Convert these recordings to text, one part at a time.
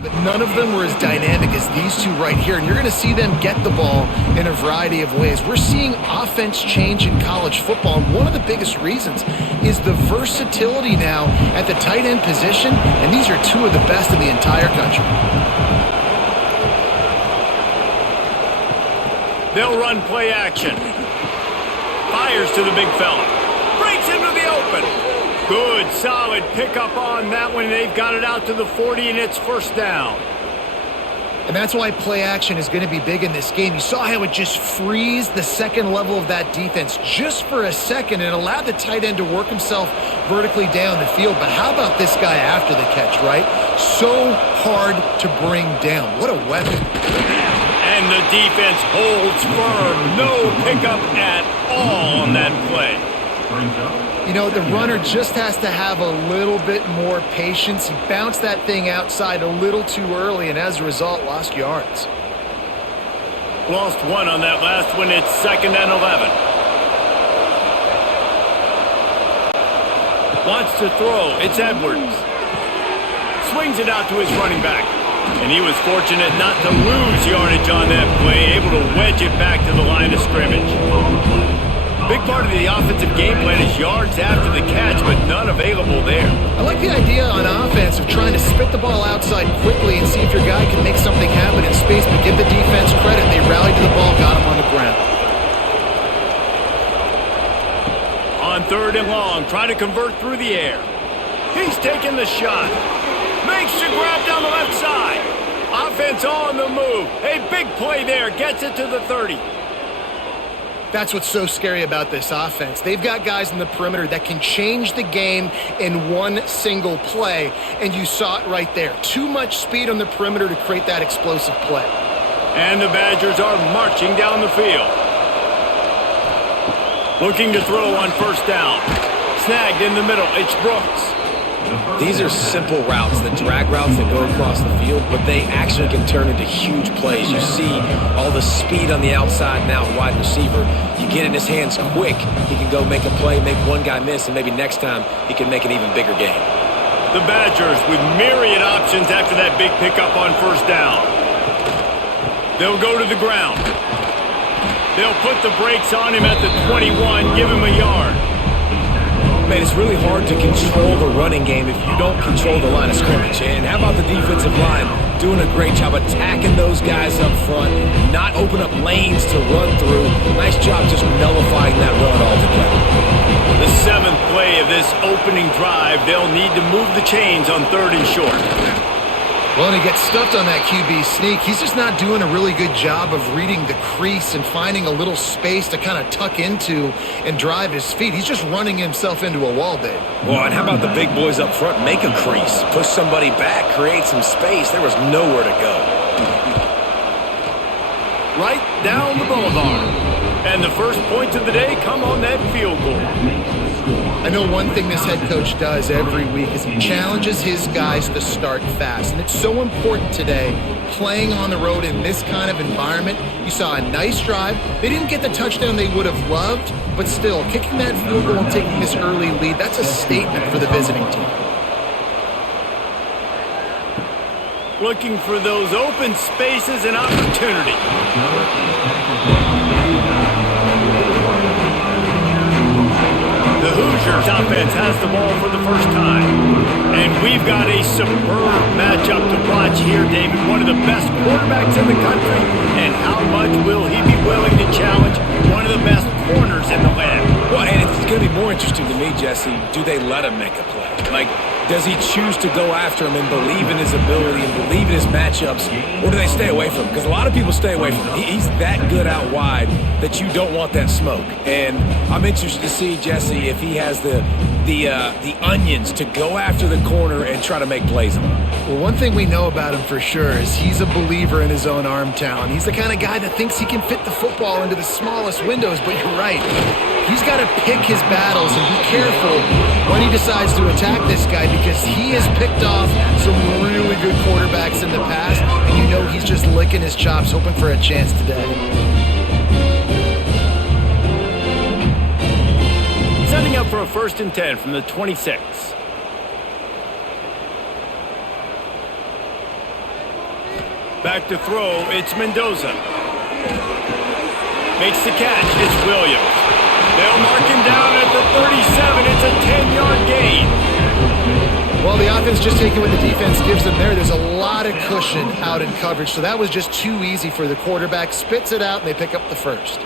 But none of them were as dynamic as these two right here, and you're going to see them get the ball in a variety of ways. We're seeing offense change in college football, and one of the biggest reasons is the versatility now at the tight end position, and these are two of the best in the entire country. They'll run play action. Fires to the big fella. Breaks into the open. Good, solid pickup on that one. They've got it out to the 40, and it's first down. And that's why play action is going to be big in this game. You saw how it just frees the second level of that defense just for a second and allowed the tight end to work himself vertically down the field. But how about this guy after the catch, right? So hard to bring down. What a weapon. And the defense holds firm. No pickup at all on that play. You know, the runner just has to have a little bit more patience. He bounced that thing outside a little too early, and as a result, lost yards. Lost one on that last one. It's 2nd and 11. Wants to throw. It's Edwards. Swings it out to his running back. And he was fortunate not to lose yardage on that play, able to wedge it back to the line of scrimmage. Big part of the offensive game plan is yards after the catch, but none available there. I like the idea on offense of trying to spit the ball outside quickly and see if your guy can make something happen in space, but give the defense credit. They rallied to the ball, got him on the ground. On 3rd and long, trying to convert through the air. He's taking the shot. Makes the grab down the left side. Offense on the move. A big play there. Gets it to the 30. That's what's so scary about this offense. They've got guys in the perimeter that can change the game in one single play, and you saw it right there. Too much speed on the perimeter to create that explosive play. And the Badgers are marching down the field. Looking to throw on 1st down. Snagged in the middle. It's Brooks. These are simple routes, the drag routes that go across the field, but they actually can turn into huge plays. You see all the speed on the outside now, wide receiver. You get in his hands quick, he can go make a play, make one guy miss, and maybe next time he can make an even bigger game. The Badgers with myriad options after that big pickup on 1st down. They'll go to the ground. They'll put the brakes on him at the 21, give him a yard. Man, it's really hard to control the running game if you don't control the line of scrimmage. And how about the defensive line doing a great job attacking those guys up front, not open up lanes to run through. Nice job just nullifying that run altogether. The 7th play of this opening drive, they'll need to move the chains on 3rd and short. Well, and he gets stuffed on that QB sneak. He's just not doing a really good job of reading the crease and finding a little space to kind of tuck into and drive his feet. He's just running himself into a wall, Dave. Well, and how about the big boys up front? Make a crease, push somebody back, create some space. There was nowhere to go. Right down the boulevard. And the first points of the day come on that field goal. I know one thing this head coach does every week is he challenges his guys to start fast. And it's so important today, playing on the road in this kind of environment. You saw a nice drive. They didn't get the touchdown they would have loved, but still, kicking that field goal and taking this early lead, that's a statement for the visiting team. Looking for those open spaces and opportunity. The Hoosiers offense has the ball for the first time. And we've got a superb matchup to watch here, David. One of the best quarterbacks in the country. And how much will he be willing to challenge one of the best corners in the land? Well, and it's going to be more interesting to me, Jesse, do they let him make a play? Like, does he choose to go after him and believe in his ability and believe in his matchups, or do they stay away from him? Because a lot of people stay away from him. He's that good out wide that you don't want that smoke. And I'm interested to see, Jesse, if he has the onions to go after the corner and try to make plays on him. Well, one thing we know about him for sure is he's a believer in his own arm talent. He's the kind of guy that thinks he can fit the football into the smallest windows, but you're right. He's got to pick his battles and be careful when he decides to attack this guy, because he has picked off some really good quarterbacks in the past, and you know he's just licking his chops, hoping for a chance today. Setting up for a 1st and 10 from the 26. Back to throw, it's Mendoza. Makes the catch, it's Williams. They'll mark him down at the 37. It's a 10-yard gain. Well, the offense just taking what the defense gives them there. There's a lot of cushion out in coverage, so that was just too easy for the quarterback. Spits it out, and they pick up the first.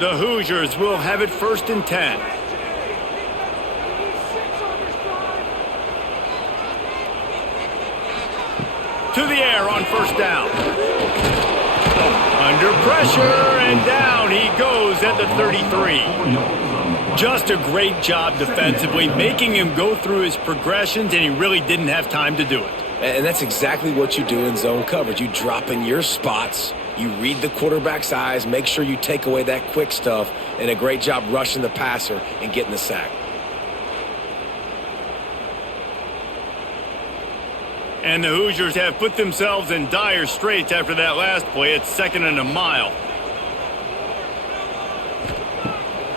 The Hoosiers will have it 1st and 10. To the air on 1st down. Under pressure, and down he goes at the 33. Just a great job defensively, making him go through his progressions, and he really didn't have time to do it. And that's exactly what you do in zone coverage. You drop in your spots, you read the quarterback's eyes, make sure you take away that quick stuff, and a great job rushing the passer and getting the sack. And the Hoosiers have put themselves in dire straits after that last play. It's 2nd and a mile.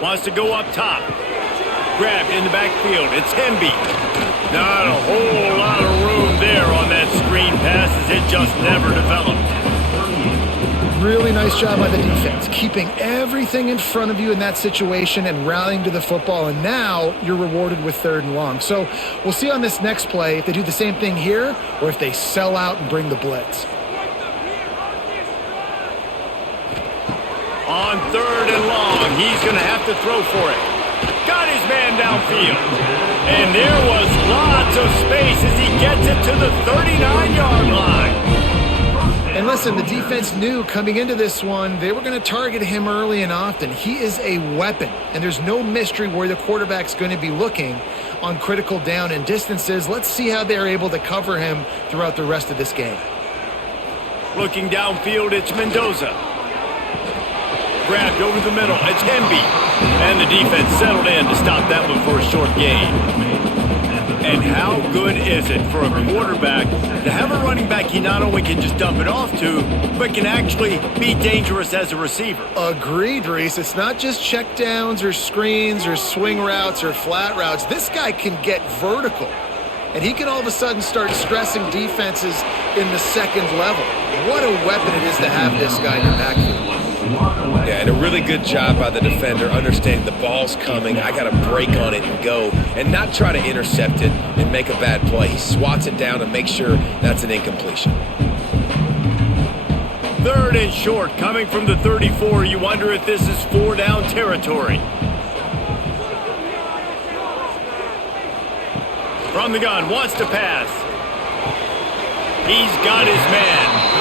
Wants to go up top. Grabbed in the backfield. It's Hemby. Not a whole lot of room there on that screen pass as it just never developed. Really nice job by the defense, keeping everything in front of you in that situation and rallying to the football, and now you're rewarded with 3rd and long. So we'll see on this next play if they do the same thing here or if they sell out and bring the blitz. On 3rd and long, he's going to have to throw for it. Got his man downfield. And there was lots of space as he gets it to the 39-yard line. And listen, the defense knew coming into this one, they were going to target him early and often. He is a weapon, and there's no mystery where the quarterback's going to be looking on critical down and distances. Let's see how they're able to cover him throughout the rest of this game. Looking downfield, it's Mendoza. Grabbed over the middle, it's Hemby. And the defense settled in to stop that one for a short gain. And how good is it for a quarterback to have a running back he not only can just dump it off to, but can actually be dangerous as a receiver? Agreed, Reese. It's not just check downs or screens or swing routes or flat routes. This guy can get vertical, and he can all of a sudden start stressing defenses in the 2nd level. What a weapon it is to have this guy in your backfield. Yeah, and a really good job by the defender understanding the ball's coming, I got to break on it and go, and not try to intercept it and make a bad play. He swats it down and makes sure that's an incompletion. 3rd and short, coming from the 34. You wonder if this is 4-down territory. From the gun, wants to pass. He's got his man.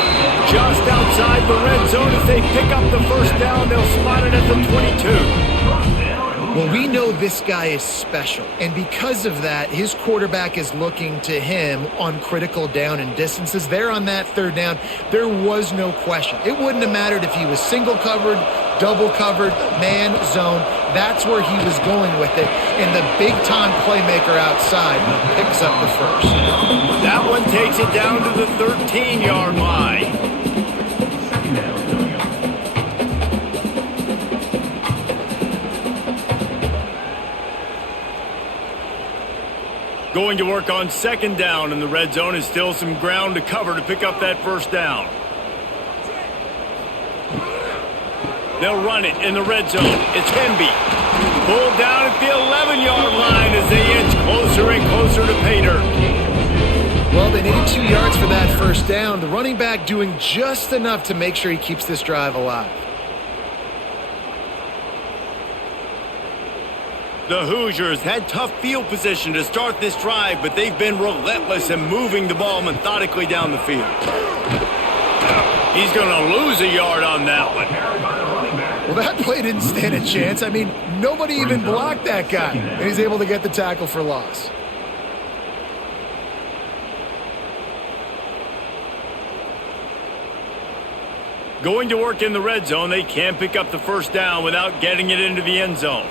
Just outside the red zone as they pick up the 1st down. They'll spot it at the 22. Well, we know this guy is special, and because of that, his quarterback is looking to him on critical down and distances. There on that 3rd down, there was no question. It wouldn't have mattered if he was single covered, double covered, man, zone. That's where he was going with it, and the big-time playmaker outside picks up the first. That one takes it down to the 13-yard line. Going to work on 2nd down in the red zone is still some ground to cover to pick up that 1st down. They'll run it in the red zone. It's Hemby. Pulled down at the 11-yard line as they inch closer and closer to pay dirt. Well, they needed 2 yards for that 1st down. The running back doing just enough to make sure he keeps this drive alive. The Hoosiers had tough field position to start this drive, but they've been relentless in moving the ball methodically down the field. He's going to lose a yard on that one. Well, that play didn't stand a chance. I mean, nobody even blocked that guy, and he's able to get the tackle for loss. Going to work in the red zone, they can't pick up the 1st down without getting it into the end zone.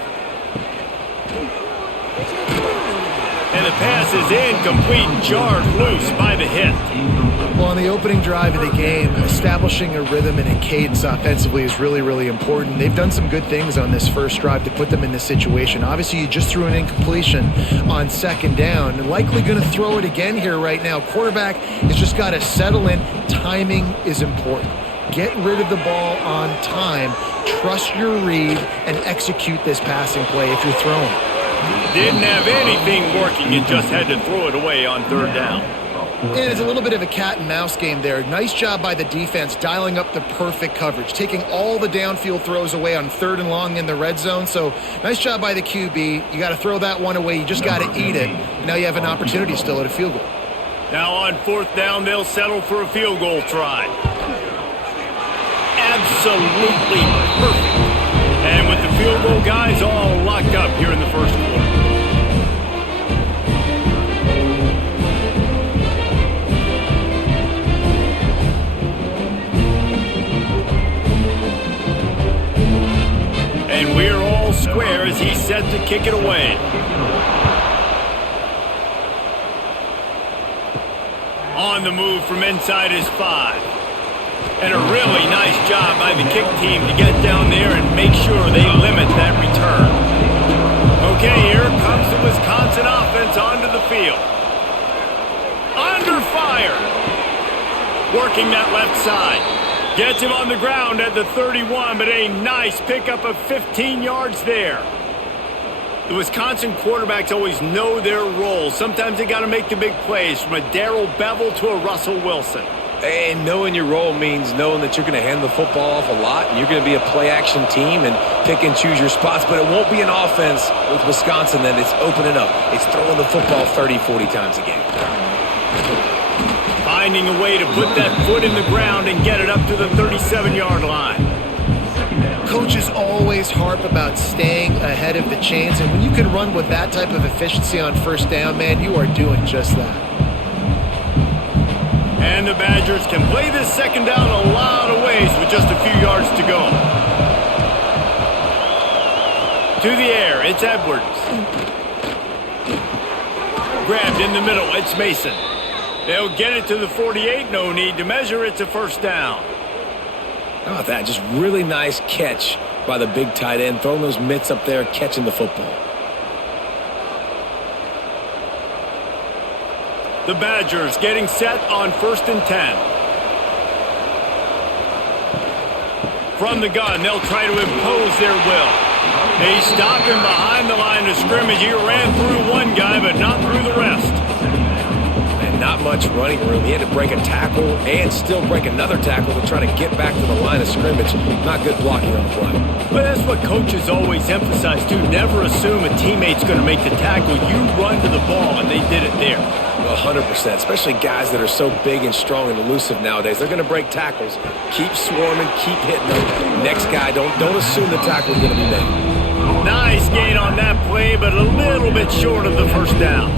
And the pass is incomplete, jarred loose by the hit. Well, on the opening drive of the game, establishing a rhythm and a cadence offensively is really, really important. They've done some good things on this first drive to put them in this situation. Obviously, you just threw an incompletion on second down, and likely going to throw it again here right now. Quarterback has just got to settle in. Timing is important. Get rid of the ball on time. Trust your read and execute this passing play if you're throwing. Didn't have anything working and just had to throw it away on third down. And it's a little bit of a cat and mouse game there. Nice job by the defense dialing up the perfect coverage, taking all the downfield throws away on third and long in the red zone. So nice job by the QB. You got to throw that one away. You just got to eat it. And now you have an opportunity still at a field goal. Now on fourth down, they'll settle for a field goal try. Absolutely perfect. And with the field goal guys all locked up here in the first quarter. And we're all square as he's set to kick it away. On the move from inside his 5. And a really nice job by the kick team to get down there and make sure they limit that return. Okay, here comes the Wisconsin offense onto the field. Under fire. Working that left side. Gets him on the ground at the 31, but a nice pickup of 15 yards there. The Wisconsin quarterbacks always know their role. Sometimes they got to make the big plays, from a Darrell Bevell to a Russell Wilson. And knowing your role means knowing that you're going to hand the football off a lot, and you're going to be a play-action team and pick and choose your spots, but it won't be an offense with Wisconsin that it's opening up. It's throwing the football 30, 40 times a game. Finding a way to put that foot in the ground and get it up to the 37-yard line. Coaches always harp about staying ahead of the chains, and when you can run with that type of efficiency on first down, man, you are doing just that. And the Badgers can play this second down a lot of ways with just a few yards to go. To the air, it's Edwards. Grabbed in the middle, it's Mason. They'll get it to the 48, no need to measure, it's a first down. How about that? Just really nice catch by the big tight end, throwing those mitts up there, catching the football. The Badgers getting set on 1st and 10. From the gun, they'll try to impose their will. They stop him behind the line of scrimmage. He ran through one guy, but not through the rest. And not much running room. He had to break a tackle and still break another tackle to try to get back to the line of scrimmage. Not good blocking on the play. But that's what coaches always emphasize, too. Never assume a teammate's going to make the tackle. You run to the ball, and they did it there. 100%, especially guys that are so big and strong and elusive nowadays. They're going to break tackles. Keep swarming, keep hitting them. Next guy, don't assume the tackle is going to be made. Nice gain on that play, but a little bit short of the first down.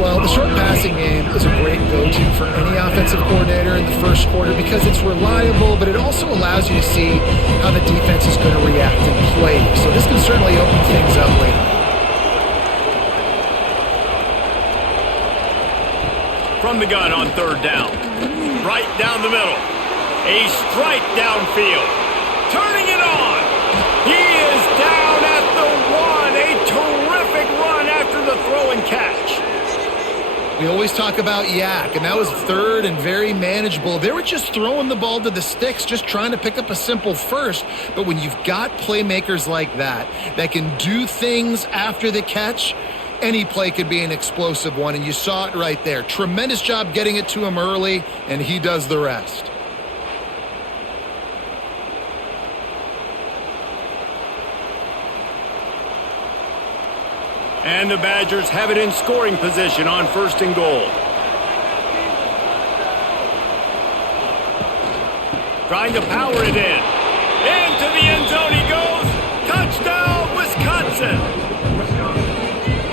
Well, the short passing game is a great go-to for any offensive coordinator in the first quarter because it's reliable, but it also allows you to see how the defense is going to react and play. So this can certainly open things up later. From the gun on third down. Right down the middle. A strike downfield. Turning it on. He is down at the 1. A terrific run after the throw and catch. We always talk about yak, and that was third and very manageable. They were just throwing the ball to the sticks, just trying to pick up a simple first. But when you've got playmakers like that can do things after the catch, any play could be an explosive one, and you saw it right there. Tremendous job getting it to him early, and he does the rest. And the Badgers have it in scoring position on 1st and goal. Trying to power it in. Into the end zone he goes. Touchdown, Wisconsin.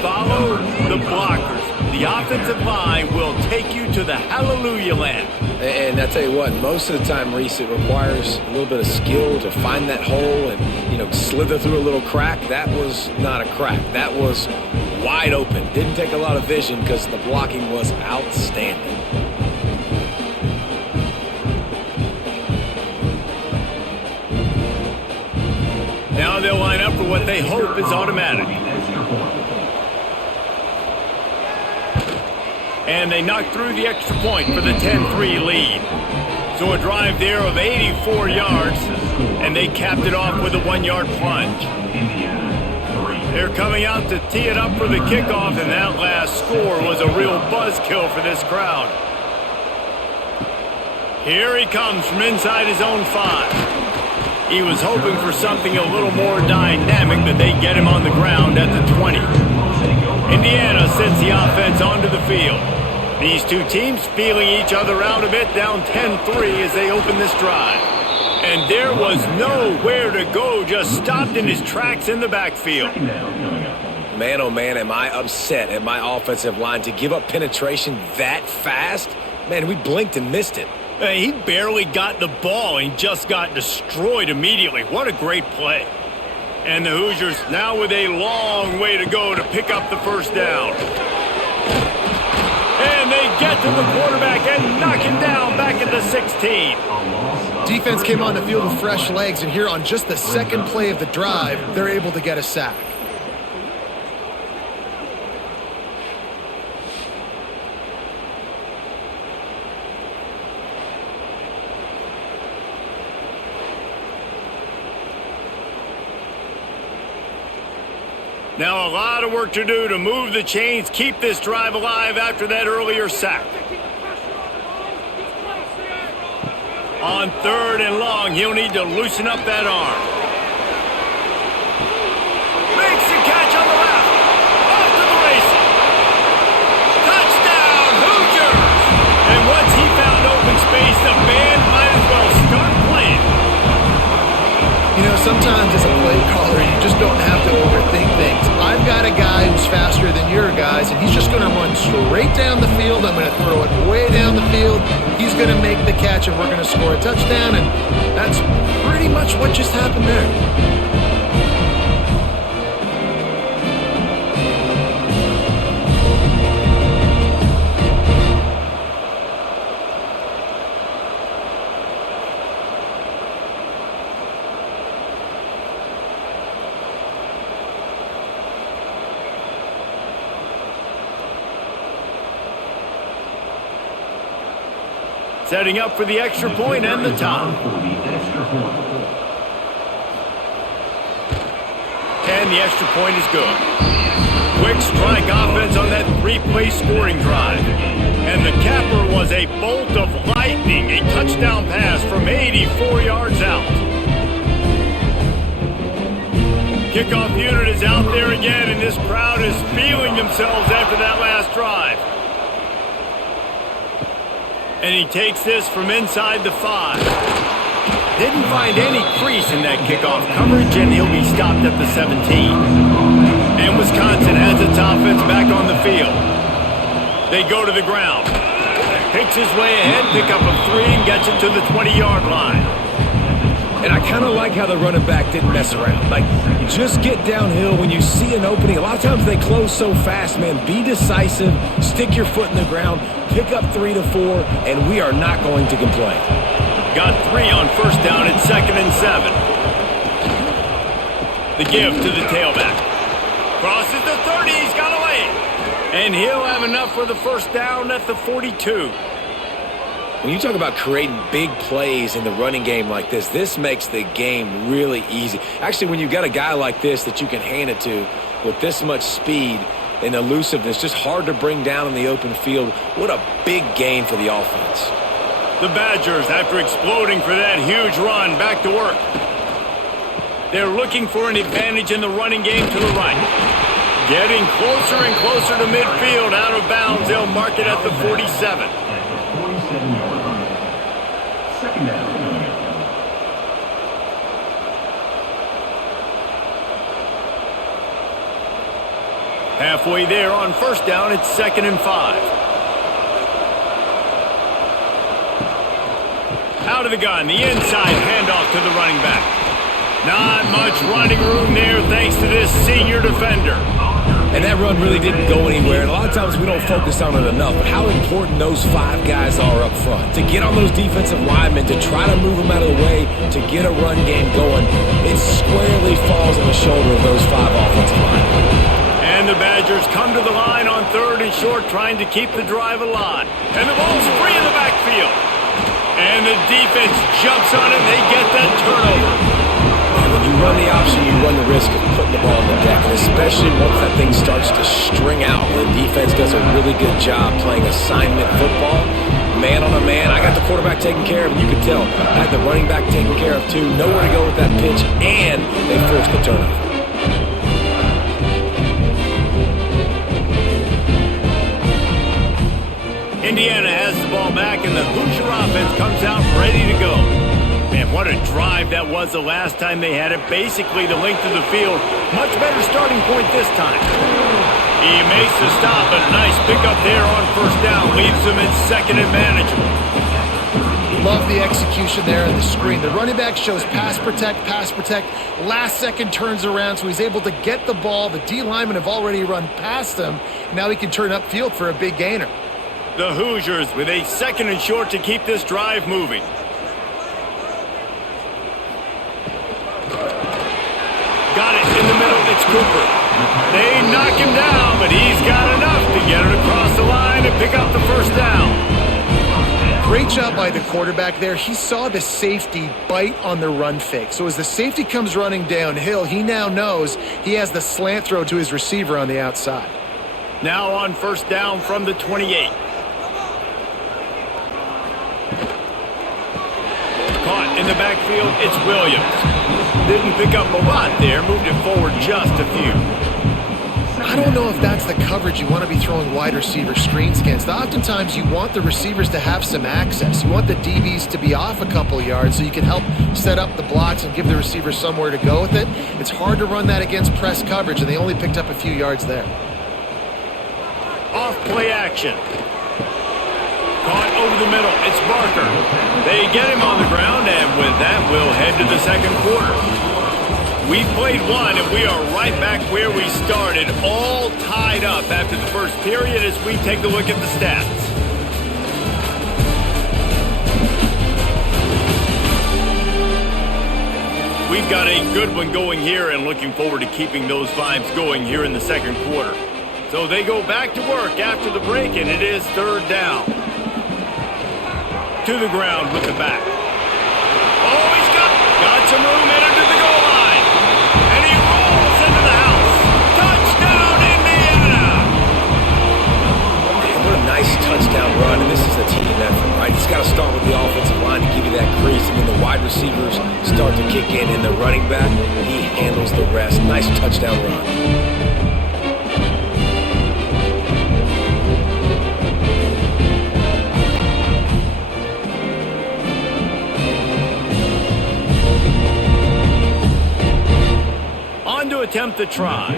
Follow the blockers. The offensive line will take you to the hallelujah land. And I tell you what, most of the time, Reese, it requires a little bit of skill to find that hole and, slither through a little crack. That was not a crack. That was wide open. Didn't take a lot of vision because the blocking was outstanding. for what they hope is automatic. And they knock through the extra point for the 10-3 lead. So a drive there of 84 yards, and they capped it off with a 1-yard plunge. They're coming out to tee it up for the kickoff, and that last score was a real buzzkill for this crowd. Here he comes from inside his own 5. He was hoping for something a little more dynamic, that they get him on the ground at the 20. Indiana sends the offense onto the field. These two teams feeling each other out a bit, down 10-3 as they open this drive. And there was nowhere to go, just stopped in his tracks in the backfield. Man, oh man, am I upset at my offensive line to give up penetration that fast? Man, we blinked and missed it. He barely got the ball and just got destroyed immediately. What a great play. And the Hoosiers now with a long way to go to pick up the first down. And they get to the quarterback and knock him down back at the 16. Defense came on the field with fresh legs, and here on just the second play of the drive, they're able to get a sack. Now a lot of work to do to move the chains, keep this drive alive after that earlier sack. On 3rd and long, he'll need to loosen up that arm. Makes the catch on the left. Off to the races. Touchdown, Hoosiers! And once he found open space, the band might as well start playing. You know, sometimes as a play caller, you just don't have to overthink things. I've got a guy who's faster than your guys, and he's just going to run straight down the field. I'm going to throw it way down the field. He's going to make the catch, and we're going to score a touchdown, and that's pretty much what just happened there. Setting up for the extra point and the top. And the extra point is good. Quick strike offense on that 3-play scoring drive. And the capper was a bolt of lightning, a touchdown pass from 84 yards out. Kickoff unit is out there again, and this crowd is feeling themselves after that last drive. And he takes this from inside the 5. Didn't find any crease in that kickoff coverage, and he'll be stopped at the 17. And Wisconsin has its offense back on the field. They go to the ground. Picks his way ahead, pick up a 3, and gets it to the 20-yard line. And I kind of like how the running back didn't mess around. Like, just get downhill when you see an opening. A lot of times they close so fast, man. Be decisive, stick your foot in the ground, pick up 3 to 4, and we are not going to complain. Got 3 on first down at 2nd and 7. The give to the tailback. Crosses the 30, he's got away. And he'll have enough for the first down at the 42. When you talk about creating big plays in the running game like this makes the game really easy. Actually, when you've got a guy like this that you can hand it to with this much speed and elusiveness, just hard to bring down in the open field, what a big gain for the offense. The Badgers, after exploding for that huge run, back to work. They're looking for an advantage in the running game to the right. Getting closer and closer to midfield, out of bounds. They'll mark it at the 47. Second down. Halfway there on first down, it's 2nd and 5. Out of the gun, the inside handoff to the running back. Not much running room there thanks to this senior defender. And that run really didn't go anywhere. And a lot of times we don't focus on it enough. But how important those 5 guys are up front. To get on those defensive linemen, to try to move them out of the way, to get a run game going. It it squarely falls on the shoulder of those 5 offensive linemen. And the Badgers come to the line on 3rd and short, trying to keep the drive alive. And the ball's free in the backfield. And the defense jumps on it, and they get that turnover. And when you run the option, you run the risk of putting the ball on the deck, and especially once that thing starts to string out, and the defense does a really good job playing assignment football, man on a man. I got the quarterback taken care of, and you could tell I had the running back taken care of too. Nowhere to go with that pitch, and they forced the turnover. Indiana has the ball back, and the Hoosier offense comes out ready to go. Man, what a drive that was the last time they had it. Basically the length of the field. Much better starting point this time. He makes the stop, but a nice pickup there on 1st down. Leaves them in 2nd and manageable. Love the execution there in the screen. The running back shows pass protect. Last second turns around, so he's able to get the ball. The D linemen have already run past him. Now he can turn upfield for a big gainer. The Hoosiers with a 2nd and short to keep this drive moving. Got it in the middle. It's Cooper. They knock him down, but he's got enough to get it across the line and pick up the 1st down. Great job by the quarterback there. He saw the safety bite on the run fake. So as the safety comes running downhill, he now knows he has the slant throw to his receiver on the outside. Now on 1st down from the 28. Caught in the backfield, it's Williams. Didn't pick up a lot there, moved it forward just a few. I don't know if that's the coverage you want to be throwing wide receiver screens against. Oftentimes you want the receivers to have some access. You want the DBs to be off a couple yards so you can help set up the blocks and give the receivers somewhere to go with it. It's hard to run that against press coverage, and they only picked up a few yards there. Off play action. Caught over the middle. It's Barker. They get him on the ground, and with that, we'll head to the 2nd quarter. We've played one, and we are right back where we started, all tied up after the 1st period as we take a look at the stats. We've got a good one going here, and looking forward to keeping those vibes going here in the 2nd quarter. So they go back to work after the break, and it is 3rd down. To the ground with the back. Oh, he's got some room in under the goal line. And he rolls into the house. Touchdown, Indiana! Man, what a nice touchdown run, and this is a team effort, right? It's got to start with the offensive line to give you that crease, and then the wide receivers start to kick in, and the running back, he handles the rest. Nice touchdown run. To attempt the try.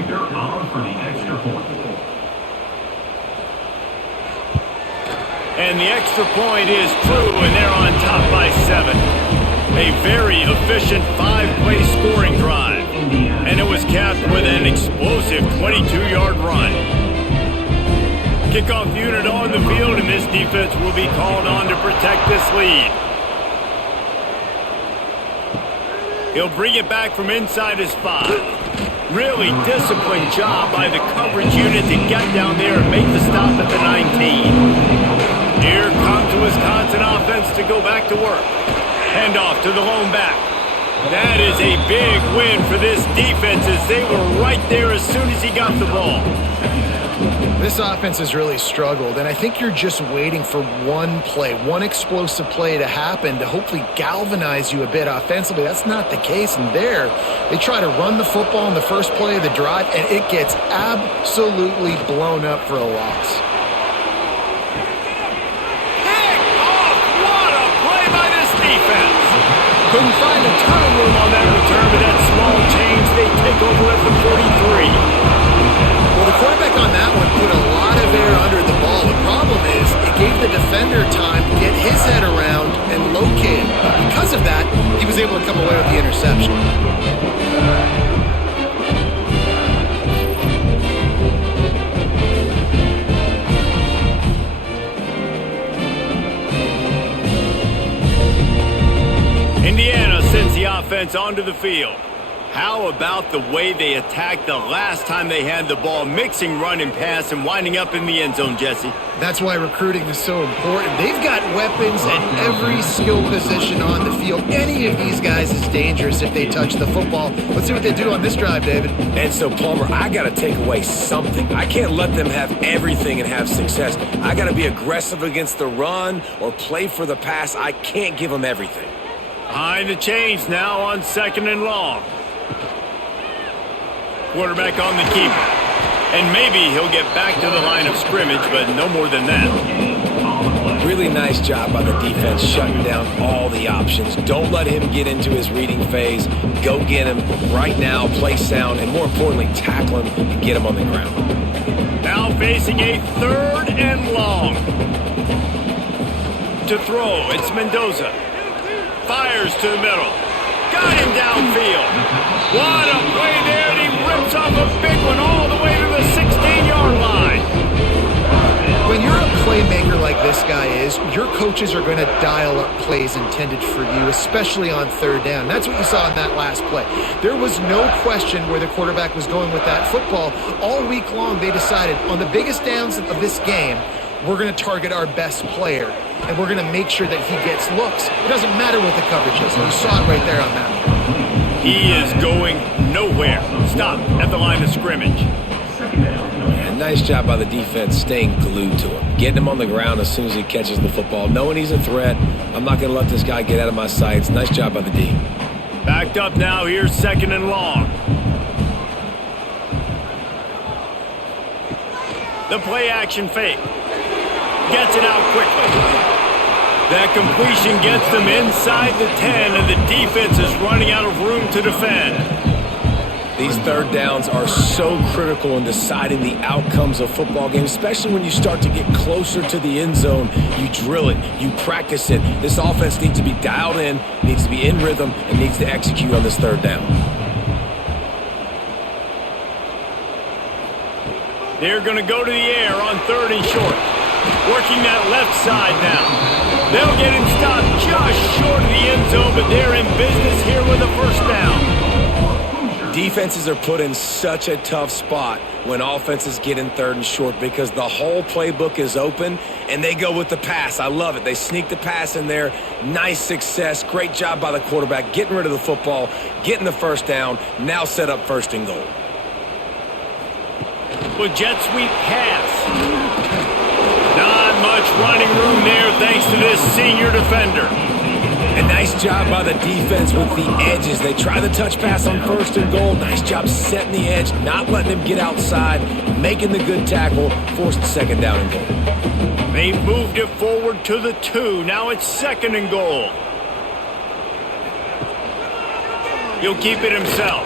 And the extra point is true, and they're on top by 7. A very efficient 5-play scoring drive. And it was capped with an explosive 22-yard run. Kickoff unit on the field, and this defense will be called on to protect this lead. He'll bring it back from inside his 5. Really disciplined job by the coverage unit to get down there and make the stop at the 19. Here comes the Wisconsin offense to go back to work. Handoff to the lone back. That is a big win for this defense as they were right there as soon as he got the ball. This offense has really struggled, and I think you're just waiting for one play, one explosive play to happen to hopefully galvanize you a bit offensively. That's not the case, and there they try to run the football in the first play of the drive, and it gets absolutely blown up for a loss. Pick off! What a play by this defense! Couldn't find a ton of room on that return, but that small change, they take over at the 43. Well, the quarterback on that one put a lot of air under the ball. The problem is it gave the defender time to get his head around and locate him. Because of that, he was able to come away with the interception. Indiana sends the offense onto the field. How about the way they attacked the last time they had the ball, mixing run and pass and winding up in the end zone, Jesse? That's why recruiting is so important. They've got weapons at every skill position on the field. Any of these guys is dangerous if they touch the football. Let's see what they do on this drive, David. And so, Palmer, I got to take away something. I can't let them have everything and have success. I got to be aggressive against the run or play for the pass. I can't give them everything. Behind the chains now on 2nd and long. Quarterback on the keeper. And maybe he'll get back to the line of scrimmage, but no more than that. Really nice job by the defense shutting down all the options. Don't let him get into his reading phase. Go get him right now, play sound, and more importantly, tackle him and get him on the ground. Now facing a 3rd and long. To throw, it's Mendoza. Fires to the middle. Got him downfield. What a play there, and he rips off a big one all the way to the 16-yard line. When you're a playmaker like this guy is, your coaches are going to dial up plays intended for you, especially on 3rd down. That's what you saw in that last play. There was no question where the quarterback was going with that football. All week long, they decided on the biggest downs of this game, we're going to target our best player, and we're going to make sure that he gets looks. It doesn't matter what the coverage is, and you saw it right there on that one. He is going nowhere. Stop at the line of scrimmage. And nice job by the defense staying glued to him. Getting him on the ground as soon as he catches the football. Knowing he's a threat. I'm not going to let this guy get out of my sights. Nice job by the D. Backed up now. Here's 2nd and long. The play action fake. Gets it out quickly. That completion gets them inside the 10, and the defense is running out of room to defend. These 3rd downs are so critical in deciding the outcomes of football games, especially when you start to get closer to the end zone. You drill it, you practice it. This offense needs to be dialed in, needs to be in rhythm, and needs to execute on this 3rd down. They're going to go to the air on 3rd and short. Working that left side now. They'll get him stopped just short of the end zone, but they're in business here with a 1st down. Defenses are put in such a tough spot when offenses get in 3rd and short because the whole playbook is open and they go with the pass. I love it. They sneak the pass in there. Nice success. Great job by the quarterback getting rid of the football, getting the 1st down, now set up 1st and goal. Well, jet sweep pass. Not much running room there thanks to this senior defender. And nice job by the defense with the edges. They try the touch pass on 1st and goal. Nice job setting the edge, not letting him get outside, making the good tackle, forced the 2nd down and goal. They moved it forward to the 2. Now it's 2nd and goal. He'll keep it himself.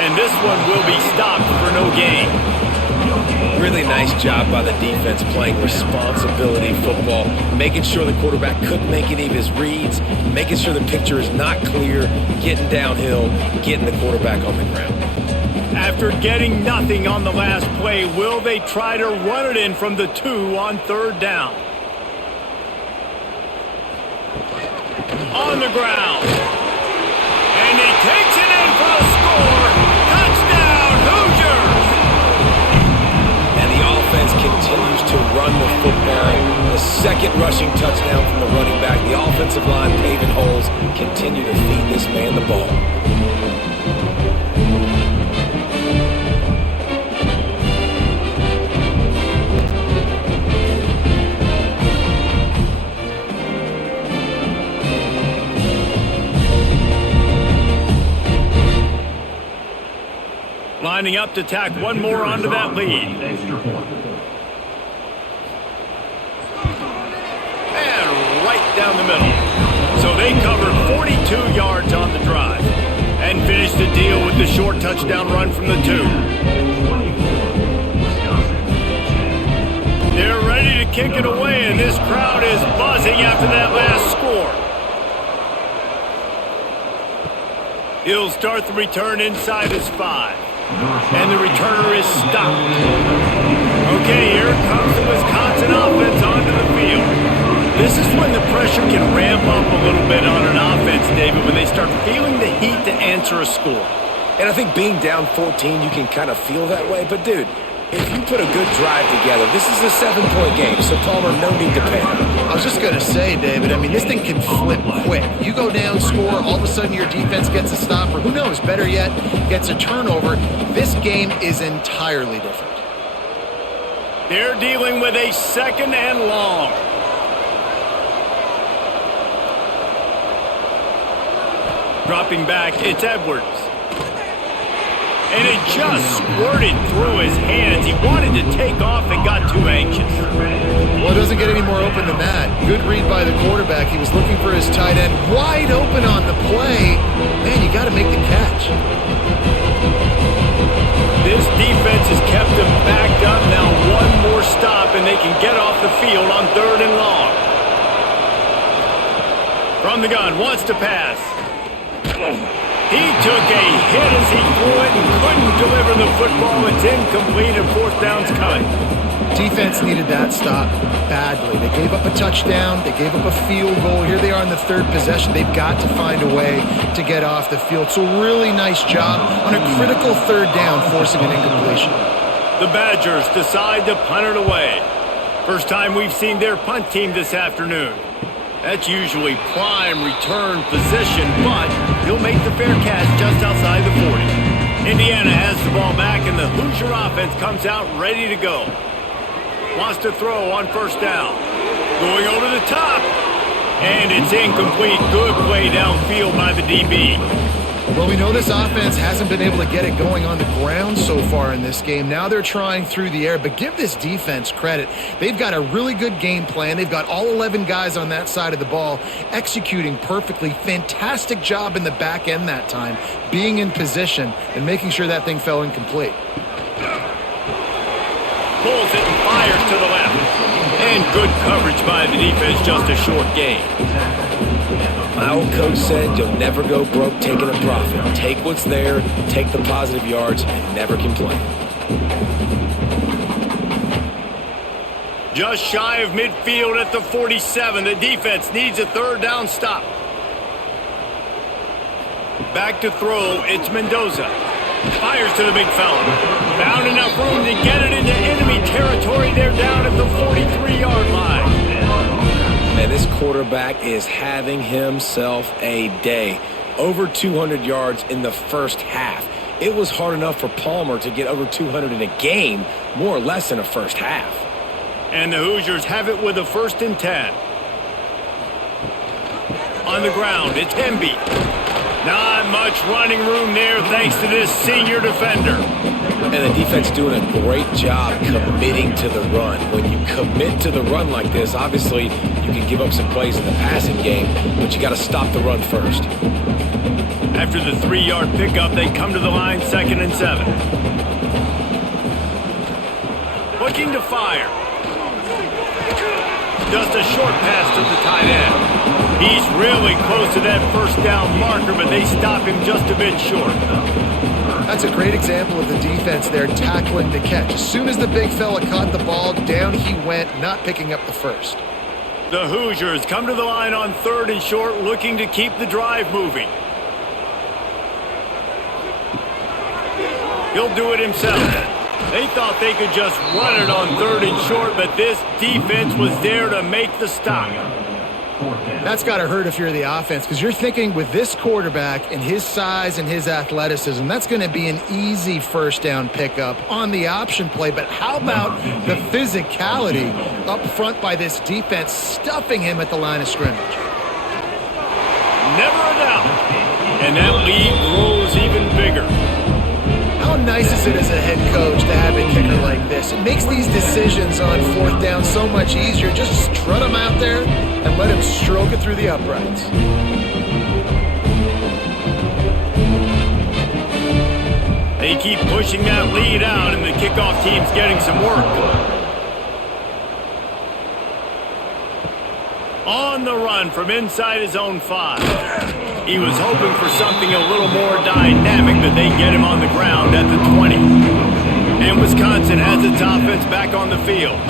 And this one will be stopped for no gain. Really nice job by the defense playing responsibility football, making sure the quarterback couldn't make any of his reads, making sure the picture is not clear, getting downhill, getting the quarterback on the ground. After getting nothing on the last play, will they try to run it in from the 2 on 3rd down? On the ground. And he takes it in for the score. Touchdown, Hoosiers! And the offense continues to run the football. The 2nd rushing touchdown from the running back. The offensive line paving holes. Continue to feed this man the ball. Lining up to tack one more onto that lead. And right down the middle. So they covered 42 yards on the drive and finished the deal with the short touchdown run from the 2. They're ready to kick it away, and this crowd is buzzing after that last score. He'll start the return inside his 5. And the returner is stopped. Okay, here comes the Wisconsin offense onto the field. This is when the pressure can ramp up a little bit on an offense, David, when they start feeling the heat to answer a score. And I think being down 14, you can kind of feel that way. But, dude, if you put a good drive together, this is a 7-point game, so Palmer, no need to panic. I was just going to say, David, I mean, this thing can flip quick. You go down, score, all of a sudden your defense gets a stop, or who knows, better yet, gets a turnover. This game is entirely different. They're dealing with a second and long. Dropping back, it's Edwards. And it just squirted through his hands. He wanted to take off and got too anxious. Well, it doesn't get any more open than that. Good read by the quarterback. He was looking for his tight end. Wide open on the play. Man, you got to make the catch. This defense has kept them backed up. Now one more stop, and they can get off the field on 3rd and long. From the gun, wants to pass. He took a hit as he threw it and couldn't deliver the football. It's incomplete and 4th down's coming. Defense needed that stop badly. They gave up a touchdown. They gave up a field goal. Here they are in the 3rd possession. They've got to find a way to get off the field. So really nice job on a critical 3rd down, forcing an incompletion. The Badgers decide to punt it away. First time we've seen their punt team this afternoon. That's usually prime return position, but he'll make the fair catch just outside the 40. Indiana has the ball back, and the Hoosier offense comes out ready to go. Wants to throw on 1st down. Going over the top. And it's incomplete. Good play downfield by the DB. Well, we know this offense hasn't been able to get it going on the ground so far in this game. Now they're trying through the air, but give this defense credit. They've got a really good game plan. They've got all 11 guys on that side of the ball executing perfectly. Fantastic job in the back end that time, being in position and making sure that thing fell incomplete. Pulls it and fires to the left. And good coverage by the defense, just a short gain. My old coach said you'll never go broke taking a profit. Take what's there, take the positive yards, and never complain. Just shy of midfield at the 47. The defense needs a 3rd down stop. Back to throw, it's Mendoza. Fires to the big fella. Found enough room to get it into enemy territory. They're down at the 43-yard line. And this quarterback is having himself a day. Over 200 yards in the first half. It was hard enough for Palmer to get over 200 in a game, more or less in a first half. And the Hoosiers have it with a 1st and 10. On the ground, it's Hemby. Not much running room there thanks to this senior defender. And the defense doing a great job committing to the run. When you commit to the run like this, obviously you can give up some plays in the passing game, but you got to stop the run first. After the 3-yard pickup, they come to the line 2nd and 7. Looking to fire. Just a short pass to the tight end. He's really close to that 1st down marker, but they stop him just a bit short. That's a great example of the defense there tackling the catch. As soon as the big fella caught the ball, down he went, not picking up the first. The Hoosiers come to the line on 3rd and short, looking to keep the drive moving. He'll do it himself. They thought they could just run it on 3rd and short, but this defense was there to make the stop. That's got to hurt if you're the offense, because you're thinking with this quarterback and his size and his athleticism, that's going to be an easy 1st down pickup on the option play. But how about the physicality up front by this defense, stuffing him at the line of scrimmage? Never a doubt. And that lead grows even bigger. How nice is it as a head coach to have a kicker like this? It makes these decisions on 4th down so much easier. Just strut him out there and let him stroke it through the uprights. They keep pushing that lead out, and the kickoff team's getting some work. On the run from inside his own 5. He was hoping for something a little more dynamic, but they get him on the ground at the 20. And Wisconsin has its offense back on the field.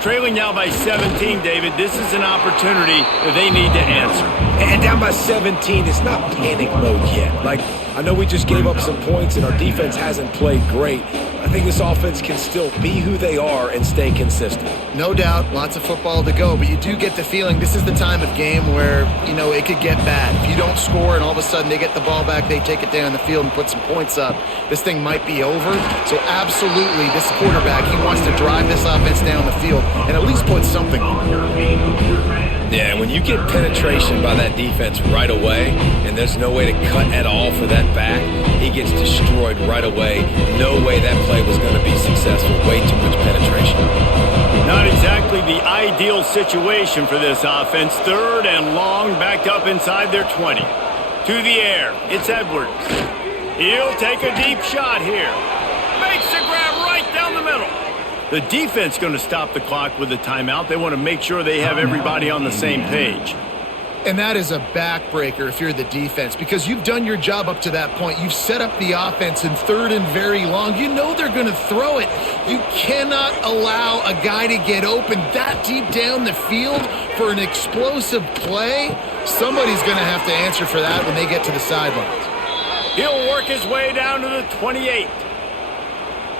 Trailing now by 17, David. This is an opportunity that they need to answer. And down by 17, it's not panic mode yet. Like, I know we just gave up some points and our defense hasn't played great. I think this offense can still be who they are and stay consistent. No doubt, lots of football to go, but you do get the feeling this is the time of game where, it could get bad. If you don't score and all of a sudden they get the ball back, they take it down the field and put some points up, this thing might be over. So absolutely, this quarterback, he wants to drive this offense down the field and at least put something on. Yeah, when you get penetration by that defense right away and there's no way to cut at all for that back, he gets destroyed right away. No way that play was going to be successful. Way too much penetration. Not exactly the ideal situation for this offense. 3rd and long, backed up inside their 20. To the air, it's Edwards. He'll take a deep shot here. Makes the grab right down the middle. The defense going to stop the clock with a timeout. They want to make sure they have everybody on the same page. And that is a backbreaker if you're the defense, because you've done your job up to that point. You've set up the offense in 3rd and very long. You know they're going to throw it. You cannot allow a guy to get open that deep down the field for an explosive play. Somebody's going to have to answer for that when they get to the sidelines. He'll work his way down to the 28.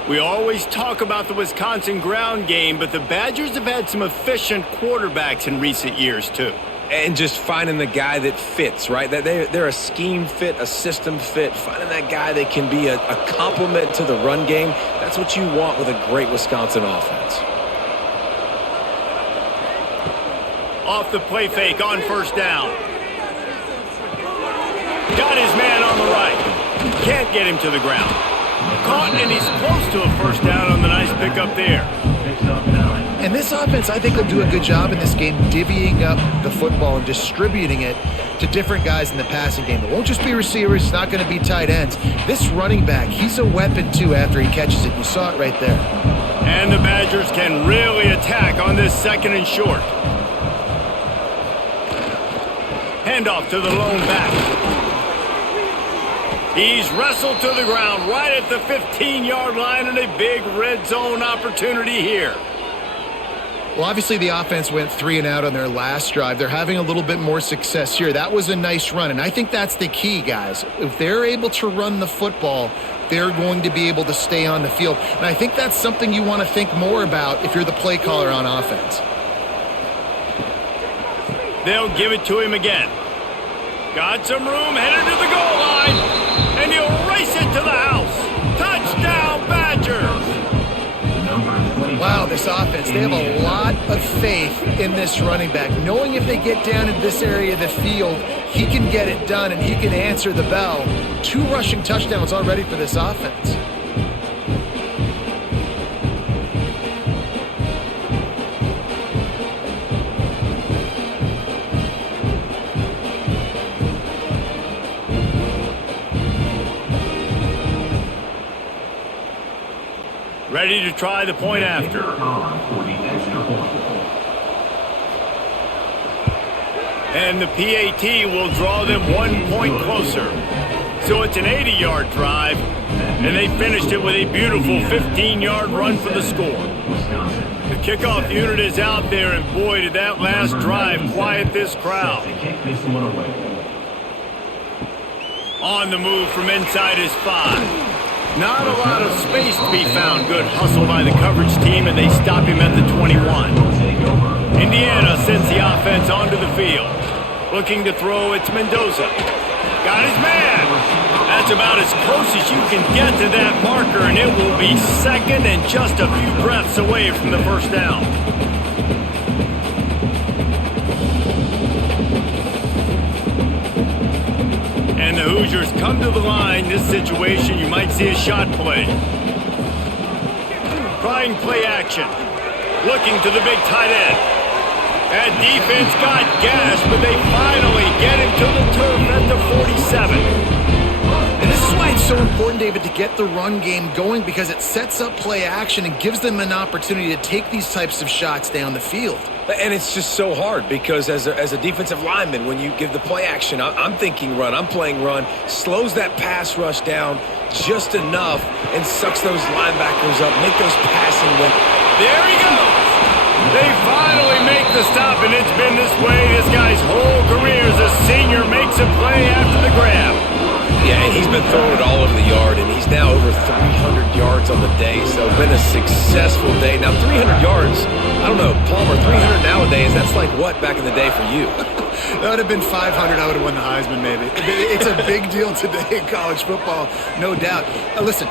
We always talk about the Wisconsin ground game, but the Badgers have had some efficient quarterbacks in recent years, too. And just finding the guy that fits, right? They're a scheme fit, a system fit. Finding that guy that can be a complement to the run game, that's what you want with a great Wisconsin offense. Off the play fake on 1st down. Got his man on the right. Can't get him to the ground. Caught, and he's close to a 1st down on the nice pickup there. And this offense, I think, will do a good job in this game divvying up the football and distributing it to different guys in the passing game. It won't just be receivers. It's not going to be tight ends. This running back, he's a weapon, too, after he catches it. You saw it right there. And the Badgers can really attack on this 2nd and short. Handoff to the lone back. He's wrestled to the ground right at the 15-yard line, and a big red zone opportunity here. Well, obviously the offense went 3 and out on their last drive. They're having a little bit more success here. That was a nice run, and I think that's the key, guys. If they're able to run the football, they're going to be able to stay on the field. And I think that's something you want to think more about if you're the play caller on offense. They'll give it to him again. Got some room, headed to the goal line, and he'll race it to the house. Touchdown, Badgers! Wow, this offense, they have a lot of faith in this running back. Knowing if they get down in this area of the field, he can get it done and he can answer the bell. 2 rushing touchdowns already for this offense. Ready to try the point after. And the PAT will draw them 1 point closer. So it's an 80-yard drive, and they finished it with a beautiful 15-yard run for the score. The kickoff unit is out there, and boy, did that last drive quiet this crowd. On the move from inside his 5. Not a lot of space to be found. Good hustle by the coverage team, and they stop him at the 21. Indiana sends the offense onto the field. Looking to throw, it's Mendoza. Got his man. That's about as close as you can get to that marker, and it will be 2nd and just a few breaths away from the 1st down. And the Hoosiers come to the line. This situation, you might see a shot play. Trying play action. Looking to the big tight end. That defense got gashed, but they finally get him to the turf at the 47. And this is why it's so important, David, to get the run game going, because it sets up play action and gives them an opportunity to take these types of shots down the field. And it's just so hard because as a defensive lineman, when you give the play action, I'm thinking run, I'm playing run, slows that pass rush down just enough and sucks those linebackers up, make those passing wins. There he goes. They finally make the stop, and it's been this way this guy's whole career as a senior makes a play after the grab. Yeah, and he's been throwing it all over the yard, and he's now over 300 yards on the day, so been a successful day. Now, 300 yards, I don't know, Palmer, 300 nowadays, that's like what back in the day for you? That would have been 500. I would have won the Heisman, maybe. It's a big deal today in college football, no doubt. Listen,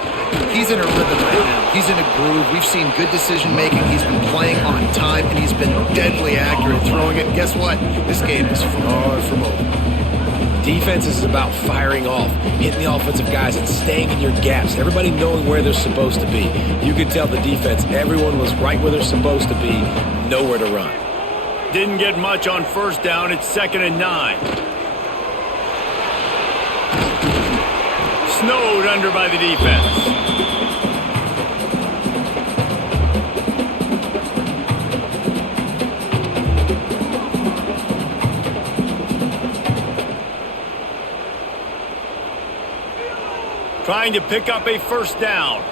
he's in a rhythm right now. He's in a groove. We've seen good decision-making. He's been playing on time, and he's been deadly accurate throwing it. And guess what? This game is far from over. Defense is about firing off, hitting the offensive guys, and staying in your gaps. Everybody knowing where they're supposed to be. You could tell the defense, everyone was right where they're supposed to be, nowhere to run. Didn't get much on first down. It's 2nd and 9. Snowed under by the defense. Trying to pick up a first down.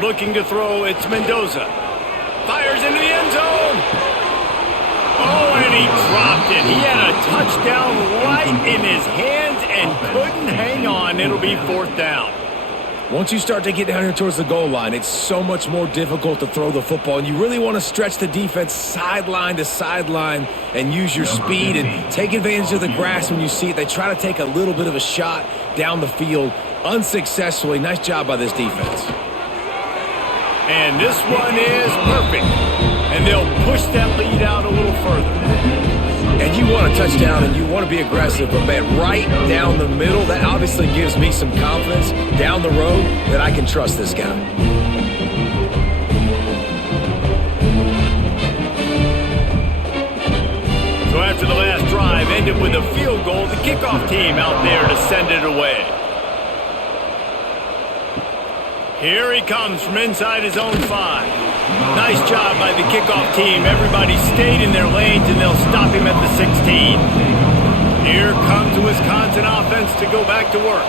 Looking to throw, it's Mendoza. Fires into the end zone. Oh, and he dropped it. He had a touchdown right in his hands and couldn't hang on. It'll be 4th down. Once you start to get down here towards the goal line, it's so much more difficult to throw the football, and you really want to stretch the defense sideline to sideline and use your speed and take advantage of the grass when you see it. They try to take a little bit of a shot down the field unsuccessfully. Nice job by this defense. And this one is perfect. And they'll push that lead out a little further. And you want a touchdown and you want to be aggressive, but man, right down the middle, that obviously gives me some confidence down the road that I can trust this guy. So after the last drive ended with a field goal, the kickoff team out there to send it away. Here he comes from inside his own 5. Nice job by the kickoff team. Everybody stayed in their lanes, and they'll stop him at the 16. Here comes the Wisconsin offense to go back to work.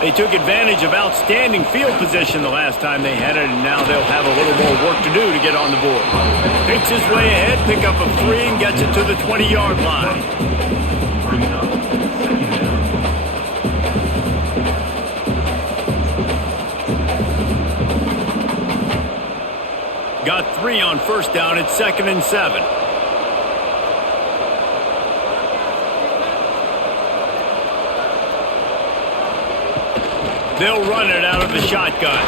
They took advantage of outstanding field position the last time they had it, and now they'll have a little more work to do to get on the board. Picks his way ahead, pick up a 3, and gets it to the 20-yard line. Got 3 on first down. It's 2nd and 7. They'll run it out of the shotgun.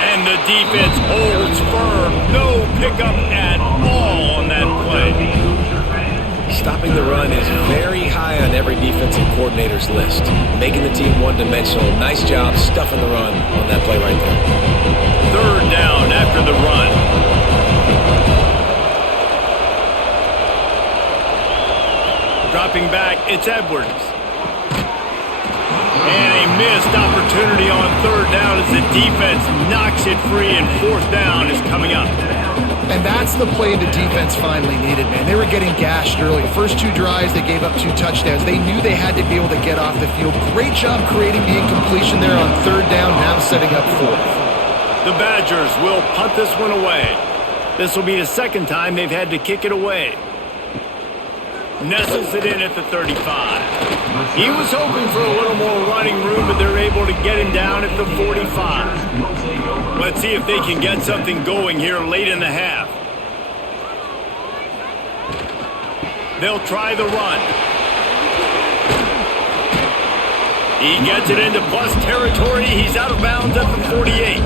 And the defense holds firm. No pickup at all on that play. Stopping the run is very high on every defensive coordinator's list. Making the team one-dimensional. Nice job stuffing the run on that play right there. 3rd down after the run. Dropping back, it's Edwards. And a missed opportunity on 3rd down as the defense knocks it free, and 4th down is coming up. And that's the play the defense finally needed, man. They were getting gashed early. First 2 drives, they gave up 2 touchdowns. They knew they had to be able to get off the field. Great job creating the incompletion there on 3rd down, now setting up 4th. The Badgers will punt this one away. This will be the 2nd time they've had to kick it away. Nestles it in at the 35. He was hoping for a little more running room, but they're able to get him down at the 45. Let's see if they can get something going here late in the half. They'll try the run. He gets it into plus territory. He's out of bounds at the 48.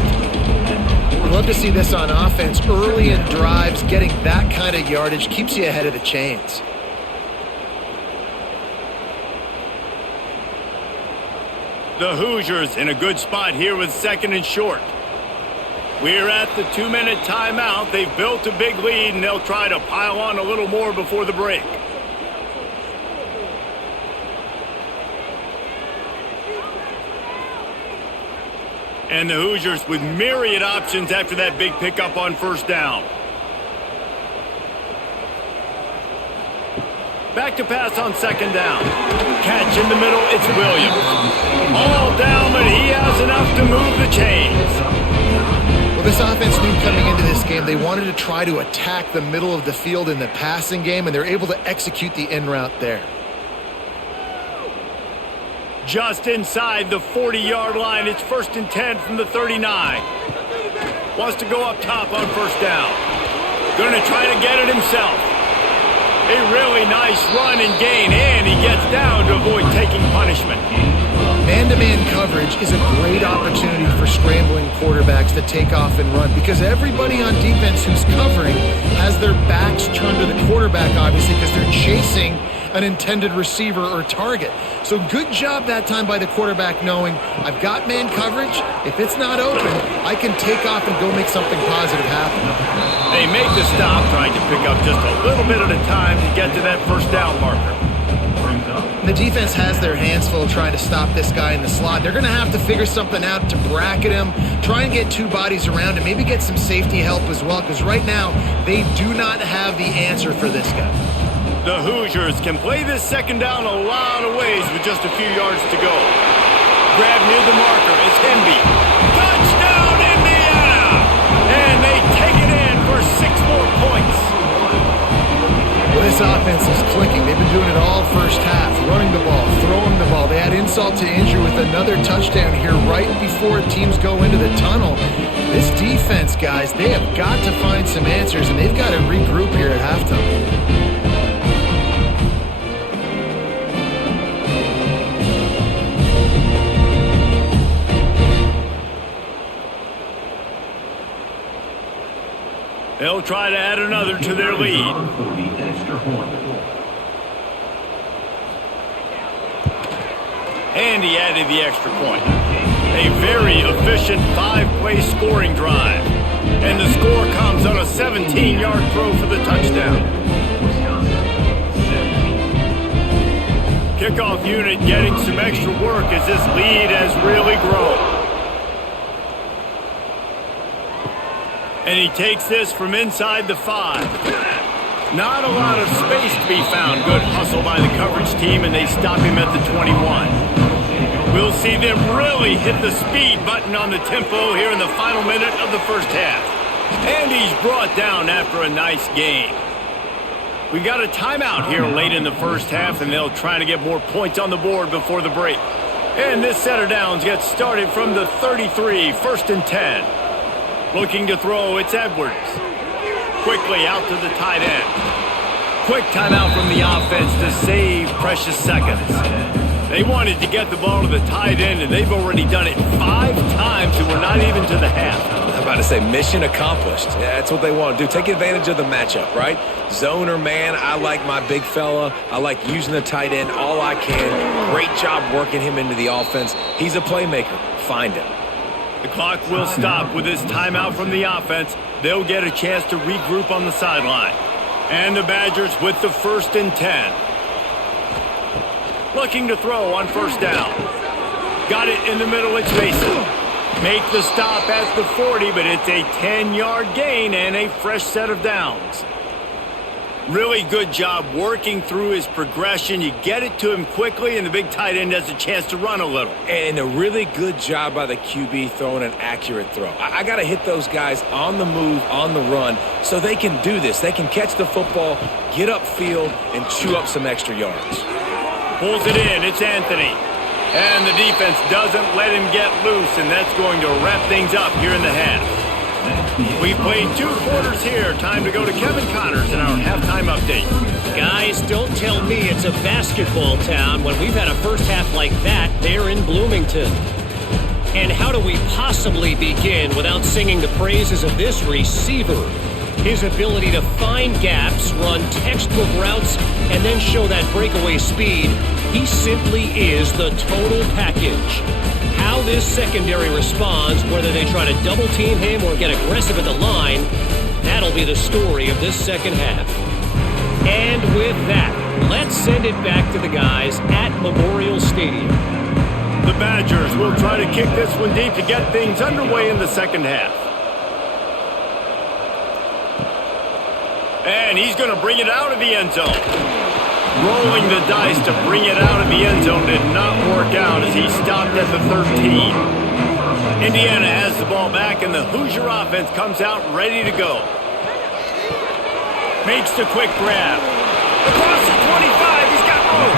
We'd love to see this on offense. Early in drives, getting that kind of yardage keeps you ahead of the chains. The Hoosiers in a good spot here with 2nd and short. We're at the 2-minute timeout. They've built a big lead, and they'll try to pile on a little more before the break. And the Hoosiers with myriad options after that big pickup on first down. Back to pass on 2nd down. Catch in the middle, it's Williams. All down, but he has enough to move the chains. This offense knew coming into this game they wanted to try to attack the middle of the field in the passing game, and they're able to execute the in route there. Just inside the 40-yard line. It's 1st and 10 from the 39. Wants to go up top on first down. Going to try to get it himself. A really nice run and gain, and he gets down to avoid taking punishment. Man-to-man coverage is a great opportunity for scrambling quarterbacks to take off and run because everybody on defense who's covering has their backs turned to the quarterback, obviously, because they're chasing an intended receiver or target. So good job that time by the quarterback knowing I've got man coverage. If it's not open, I can take off and go make something positive happen. They make the stop, trying to pick up just a little bit at a time to get to that first down marker. The defense has their hands full trying to stop this guy in the slot. They're going to have to figure something out to bracket him, try and get two bodies around him, maybe get some safety help as well, because right now they do not have the answer for this guy. The Hoosiers can play this second down a lot of ways with just a few yards to go. Grab near the marker. It's Hemby. Touchdown, Indiana! And they take it in for 6 more points. Well, this offense is clicking. They've been doing it all first half, running the ball, throwing the ball. They had insult to injury with another touchdown here right before teams go into the tunnel. This defense, guys, they have got to find some answers, and they've got to regroup here at halftime. They'll try to add another to their lead. And he added the extra point. A very efficient 5-play scoring drive. And the score comes on a 17-yard throw for the touchdown. Kickoff unit getting some extra work as this lead has really grown. And he takes this from inside the 5. Not a lot of space to be found. Good hustle by the coverage team, and they stop him at the 21. We'll see them really hit the speed button on the tempo here in the final minute of the first half. And he's brought down after a nice gain. We got a timeout here late in the first half, and they'll try to get more points on the board before the break. And this set of downs gets started from the 33, 1st and 10. Looking to throw, it's Edwards. Quickly out to the tight end. Quick timeout from the offense to save precious seconds. They wanted to get the ball to the tight end, and they've already done it 5 times, and we're not even to the half. I'm about to say mission accomplished. Yeah, that's what they want to do. Take advantage of the matchup, right? Zone or man, I like my big fella. I like using the tight end all I can. Great job working him into the offense. He's a playmaker. Find him. The clock will stop with this timeout from the offense. They'll get a chance to regroup on the sideline. And the Badgers with the 1st and 10. Looking to throw on first down. Got it in the middle, it's Mason. Make the stop at the 40, but it's a 10-yard gain and a fresh set of downs. Really good job working through his progression. You get it to him quickly, and the big tight end has a chance to run a little. And a really good job by the QB throwing an accurate throw. I got to hit those guys on the move, on the run, so they can do this. They can catch the football, get upfield, and chew up some extra yards. Pulls it in. It's Anthony. And the defense doesn't let him get loose, and that's going to wrap things up here in the half. We've played 2 quarters here. Time to go to Kevin Connors in our halftime update. Guys, don't tell me it's a basketball town when we've had a first half like that there in Bloomington. And how do we possibly begin without singing the praises of this receiver? His ability to find gaps, run textbook routes, and then show that breakaway speed. He simply is the total package. How this secondary responds, whether they try to double team him or get aggressive at the line, that'll be the story of this second half. And with that, let's send it back to the guys at Memorial Stadium. The Badgers will try to kick this one deep to get things underway in the second half. And he's going to bring it out of the end zone. Rolling the dice to bring it out of the end zone did not work out as he stopped at the 13. Indiana has the ball back, and the Hoosier offense comes out ready to go. Makes the quick grab. Across the 25, he's got room.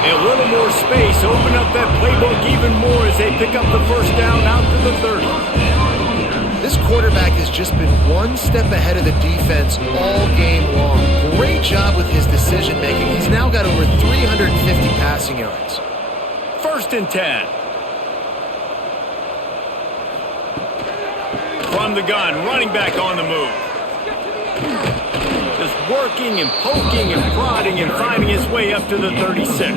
A little more space, open up that playbook even more as they pick up the first down out to the 30. This quarterback has just been one step ahead of the defense all game long. Great job with his decision-making. He's now got over 350 passing yards. 1st and 10. From the gun, running back on the move. Just working and poking and prodding and finding his way up to the 36.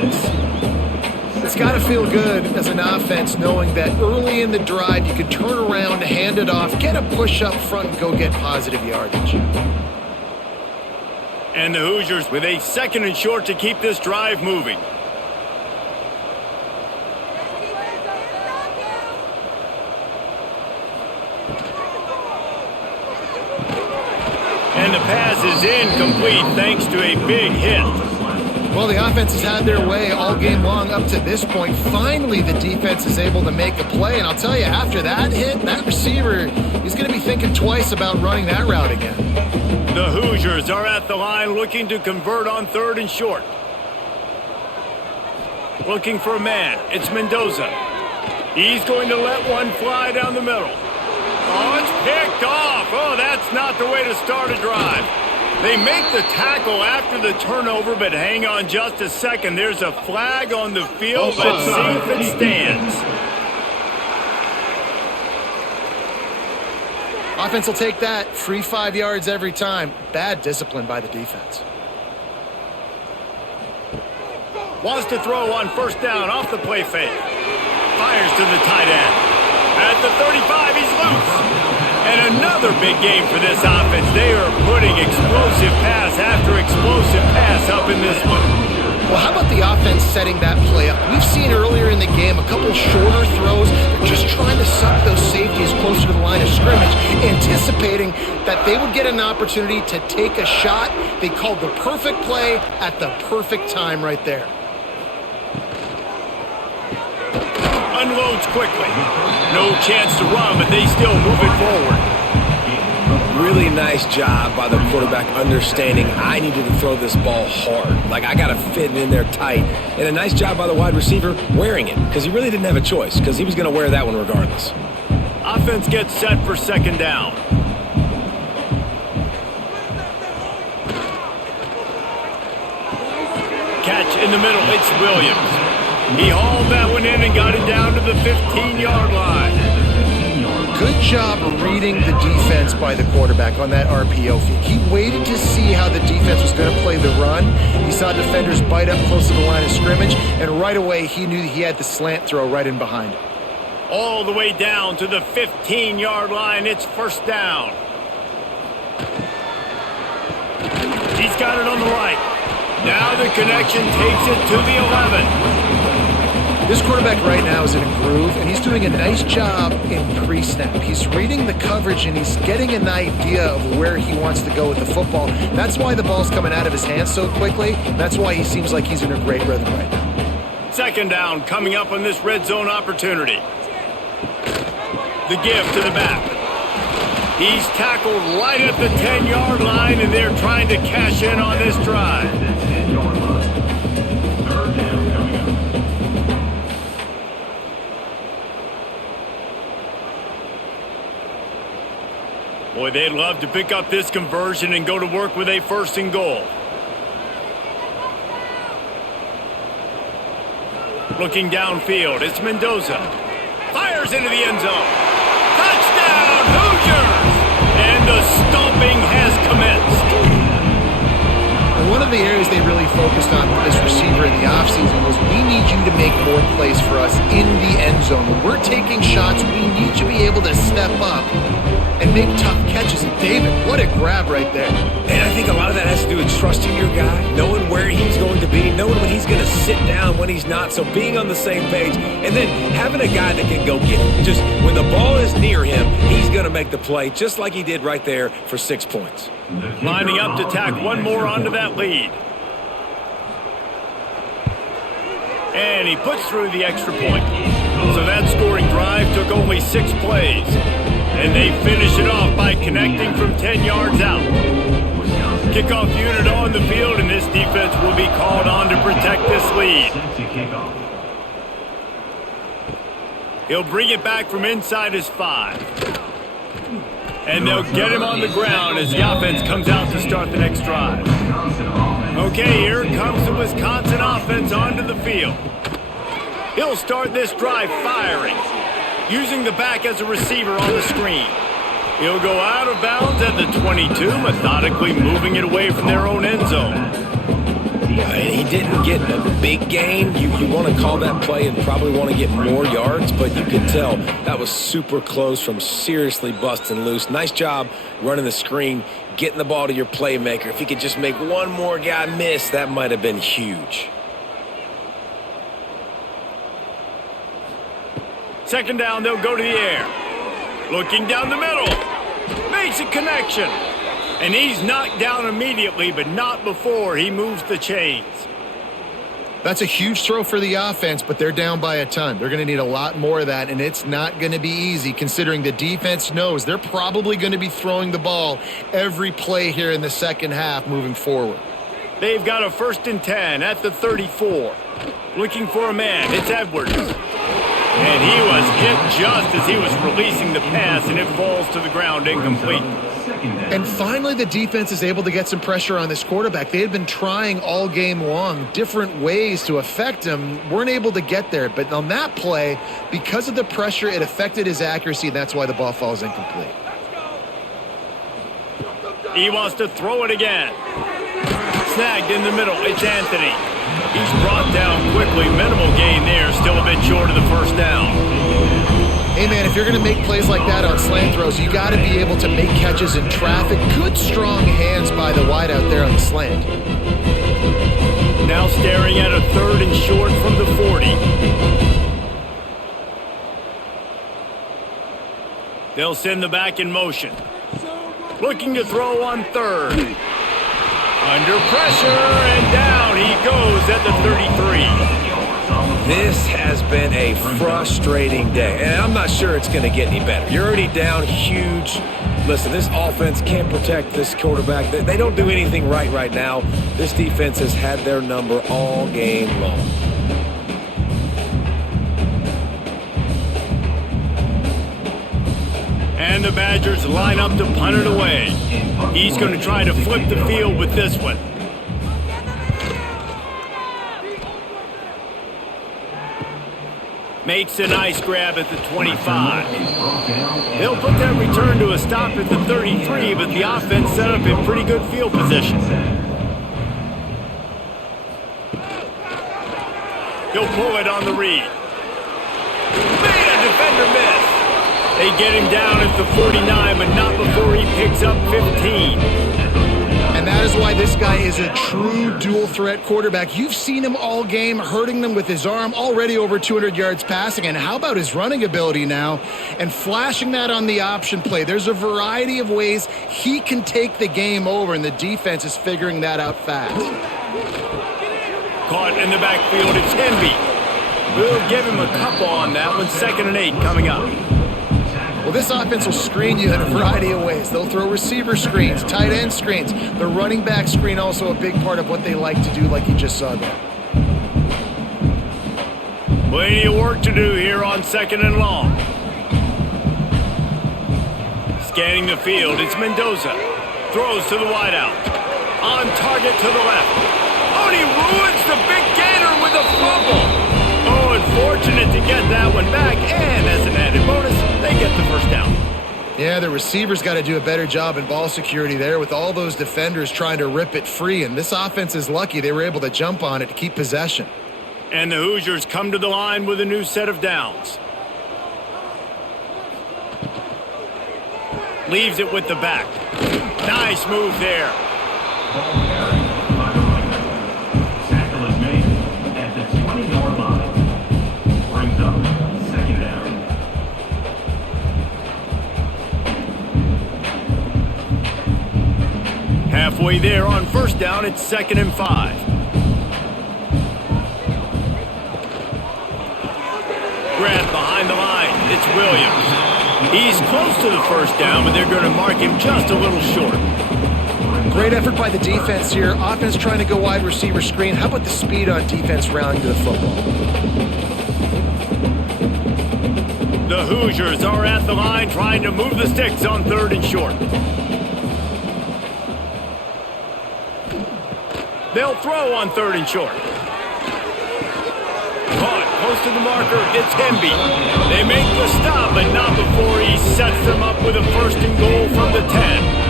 It's got to feel good as an offense knowing that early in the drive you can turn around, hand it off, get a push up front, and go get positive yardage. And the Hoosiers with a 2nd and short to keep this drive moving. And the pass is incomplete thanks to a big hit. Well, the offense has had their way all game long up to this point. Finally, the defense is able to make a play. And I'll tell you, after that hit, that receiver, he's going to be thinking twice about running that route again. The Hoosiers are at the line looking to convert on 3rd and short. Looking for a man. It's Mendoza. He's going to let one fly down the middle. Oh, it's picked off. Oh, that's not the way to start a drive. They make the tackle after the turnover, but hang on just a second. There's a flag on the field. Let's see if it stands. Offense will take that. Free 5 yards every time. Bad discipline by the defense. Wants to throw on 1st down off the play fake. Fires to the tight end. At the 35, he's loose. And another big game for this offense. They are putting explosive pass after explosive pass up in this one. Well, how about the offense setting that play up? We've seen earlier in the game a couple shorter throws. They're just trying to suck those safeties closer to the line of scrimmage, anticipating that they would get an opportunity to take a shot. They called the perfect play at the perfect time right there. Unloads quickly. No chance to run, but they still move it forward. Really nice job by the quarterback understanding I needed to throw this ball hard. Like, I got to fit it in there tight. And a nice job by the wide receiver wearing it, because he really didn't have a choice, because he was going to wear that one regardless. Offense gets set for 2nd down. Catch in the middle. It's Williams. He hauled that one in and got it down to the 15-yard line. Good job reading the defense by the quarterback on that RPO feed. He waited to see how the defense was going to play the run. He saw defenders bite up close to the line of scrimmage, and right away he knew he had the slant throw right in behind him. All the way down to the 15-yard line. It's 1st down. He's got it on the right. Now the connection takes it to the 11. This quarterback right now is in a groove, and he's doing a nice job in pre-snap. He's reading the coverage, and he's getting an idea of where he wants to go with the football. That's why the ball's coming out of his hands so quickly. That's why he seems like he's in a great rhythm right now. 2nd down coming up on this red zone opportunity. The give to the back. He's tackled right at the 10-yard line, and they're trying to cash in on this drive. Boy, they'd love to pick up this conversion and go to work with a 1st and goal. Looking downfield, it's Mendoza. Fires into the end zone. Touchdown, Hoosiers! And the stomping has commenced. And one of the areas they really focused on with this receiver in the offseason was, we need you to make more plays for us in the end zone. When we're taking shots, we need you to be able to step up and make tough catches. And David, what a grab right there. And I think a lot of that has to do with trusting your guy, knowing where he's going to be, knowing when he's going to sit down, when he's not, so being on the same page, and then having a guy that can go get it. Just when the ball is near him, he's going to make the play, just like he did right there for 6 points. Lining up to tack one more onto that lead. And he puts through the extra point. So that scoring drive took only 6 plays. And they finish it off by connecting from 10 yards out. Kickoff unit on the field, and this defense will be called on to protect this lead. He'll bring it back from inside his 5. And they'll get him on the ground as the offense comes out to start the next drive. Okay, here comes the Wisconsin offense onto the field. He'll start this drive firing, using the back as a receiver on the screen. He'll go out of bounds at the 22, methodically moving it away from their own end zone. He didn't get a big gain. You want to call that play and probably want to get more yards, but you could tell that was super close from seriously busting loose. Nice job running the screen, getting the ball to your playmaker. If he could just make one more guy miss, that might have been huge. Second down, they'll go to the air. Looking down the middle. Makes a connection. And he's knocked down immediately, but not before he moves the chains. That's a huge throw for the offense, but they're down by a ton. They're going to need a lot more of that, and it's not going to be easy considering the defense knows they're probably going to be throwing the ball every play here in the second half moving forward. They've got a 1st and 10 at the 34. Looking for a man. It's Edwards. And he was hit just as he was releasing the pass, and it falls to the ground incomplete. And finally, the defense is able to get some pressure on this quarterback. They had been trying all game long different ways to affect him, weren't able to get there. But on that play, because of the pressure, it affected his accuracy, and that's why the ball falls incomplete. He wants to throw it again. Snagged in the middle. It's Anthony. He's brought down quickly. Minimal gain there. Still a bit short of the first down. Hey, man, if you're going to make plays like that on slant throws, you got to be able to make catches in traffic. Good, strong hands by the wide out there on the slant. Now staring at a 3rd and short from the 40. They'll send the back in motion. Looking to throw on 3rd. Under pressure, and down he goes at the 33. This has been a frustrating day, and I'm not sure it's going to get any better. You're already down huge. Listen, this offense can't protect this quarterback. They don't do anything right now. This defense has had their number all game long. And the Badgers line up to punt it away. He's going to try to flip the field with this one. Makes a nice grab at the 25. They'll put that return to a stop at the 33, but the offense set up in pretty good field position. He'll pull it on the read. Made a defender miss. They get him down at the 49, but not before he picks up 15. And that is why this guy is a true dual-threat quarterback. You've seen him all game, hurting them with his arm, already over 200 yards passing. And how about his running ability now? And flashing that on the option play. There's a variety of ways he can take the game over, and the defense is figuring that out fast. Caught in the backfield, it's Henby. We'll give him a couple on that one. 2nd and 8 coming up. Well, this offense will screen you in a variety of ways. They'll throw receiver screens, tight end screens. The running back screen also a big part of what they like to do, like you just saw there. Plenty of work to do here on 2nd and long. Scanning the field, it's Mendoza. Throws to the wideout. On target to the left. Oh, and he ruins the big gainer with a fumble. Oh, unfortunate to get that one back, and as an added bonus, they get the first down. Yeah, the receivers got to do a better job in ball security there with all those defenders trying to rip it free, and this offense is lucky they were able to jump on it to keep possession. And the Hoosiers come to the line with a new set of downs. Leaves it with the back. Nice move there. Tackle is made at the 20-yard line. Brings up 2nd down. Halfway there on 1st down, it's 2nd and 5. grab behind the line. It's Williams. He's close to the first down, but they're going to mark him just a little short. Great effort by the defense here. Offense trying to go wide receiver screen. How about the speed on defense rallying to the football? The Hoosiers are at the line trying to move the sticks on 3rd and short. They'll throw on 3rd and short. Caught close to the marker. It's Hemby. They make the stop, but not before he sets them up with a 1st and goal from the 10.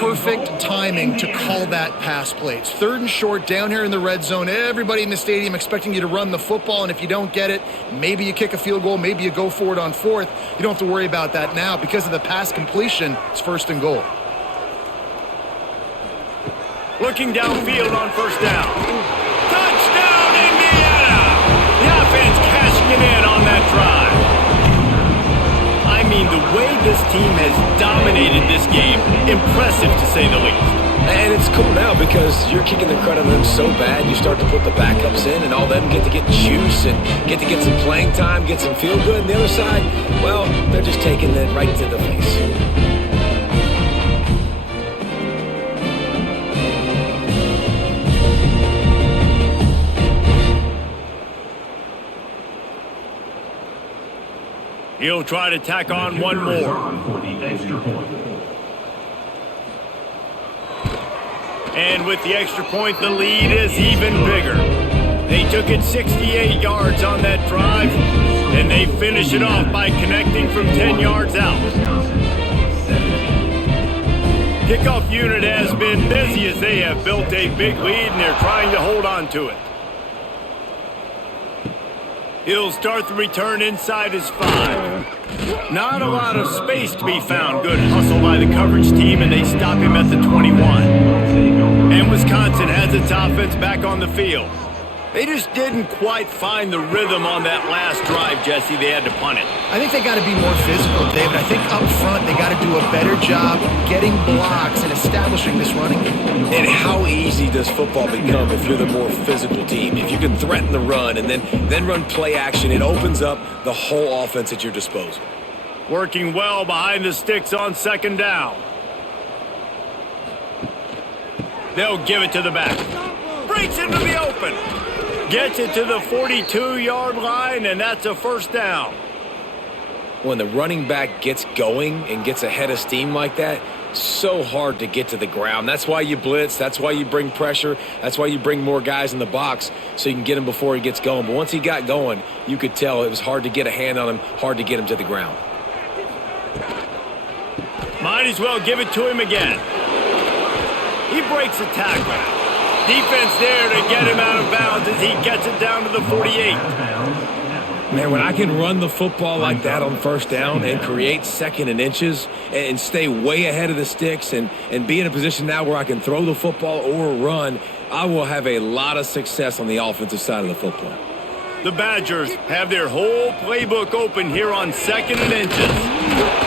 Perfect timing to call that pass play. It's 3rd and short down here in the red zone. Everybody in the stadium expecting you to run the football, and if you don't get it, maybe you kick a field goal, maybe you go for it on 4th. You don't have to worry about that now. Because of the pass completion, it's 1st and goal. Looking downfield on 1st down. Touchdown, Indiana! The offense cashing it in on that drive. I mean, the way this team has dominated this game, impressive to say the least. And it's cool now because you're kicking the credit of them so bad, you start to put the backups in, and all them get to get juice and get to get some playing time, get some feel good. And the other side, well, they're just taking it right to the face. He'll try to tack on one more. For the extra point. And with the extra point, the lead is even bigger. They took it 68 yards on that drive, and they finish it off by connecting from 10 yards out. Kickoff unit has been busy as they have built a big lead, and they're trying to hold on to it. He'll start the return inside his 5. Not a lot of space to be found. Good hustle by the coverage team, and they stop him at the 21. And Wisconsin has its offense back on the field. They just didn't quite find the rhythm on that last drive, Jesse. They had to punt it. I think they got to be more physical, David. I think up front they got to do a better job getting blocks and establishing this running game. And how easy does football become if you're the more physical team? If you can threaten the run and then run play action, it opens up the whole offense at your disposal. Working well behind the sticks on 2nd down. They'll give it to the back. Breaks into the open. Gets it to the 42-yard line, and that's a 1st down. When the running back gets going and gets ahead of steam like that, so hard to get to the ground. That's why you blitz. That's why you bring pressure. That's why you bring more guys in the box so you can get him before he gets going. But once he got going, you could tell it was hard to get a hand on him, hard to get him to the ground. Might as well give it to him again. He breaks a tackle. Defense there to get him out of bounds as he gets it down to the 48. Man, when I can run the football like that on 1st down and create 2nd and inches and stay way ahead of the sticks and be in a position now where I can throw the football or run, I will have a lot of success on the offensive side of the football. The Badgers have their whole playbook open here on 2nd and inches.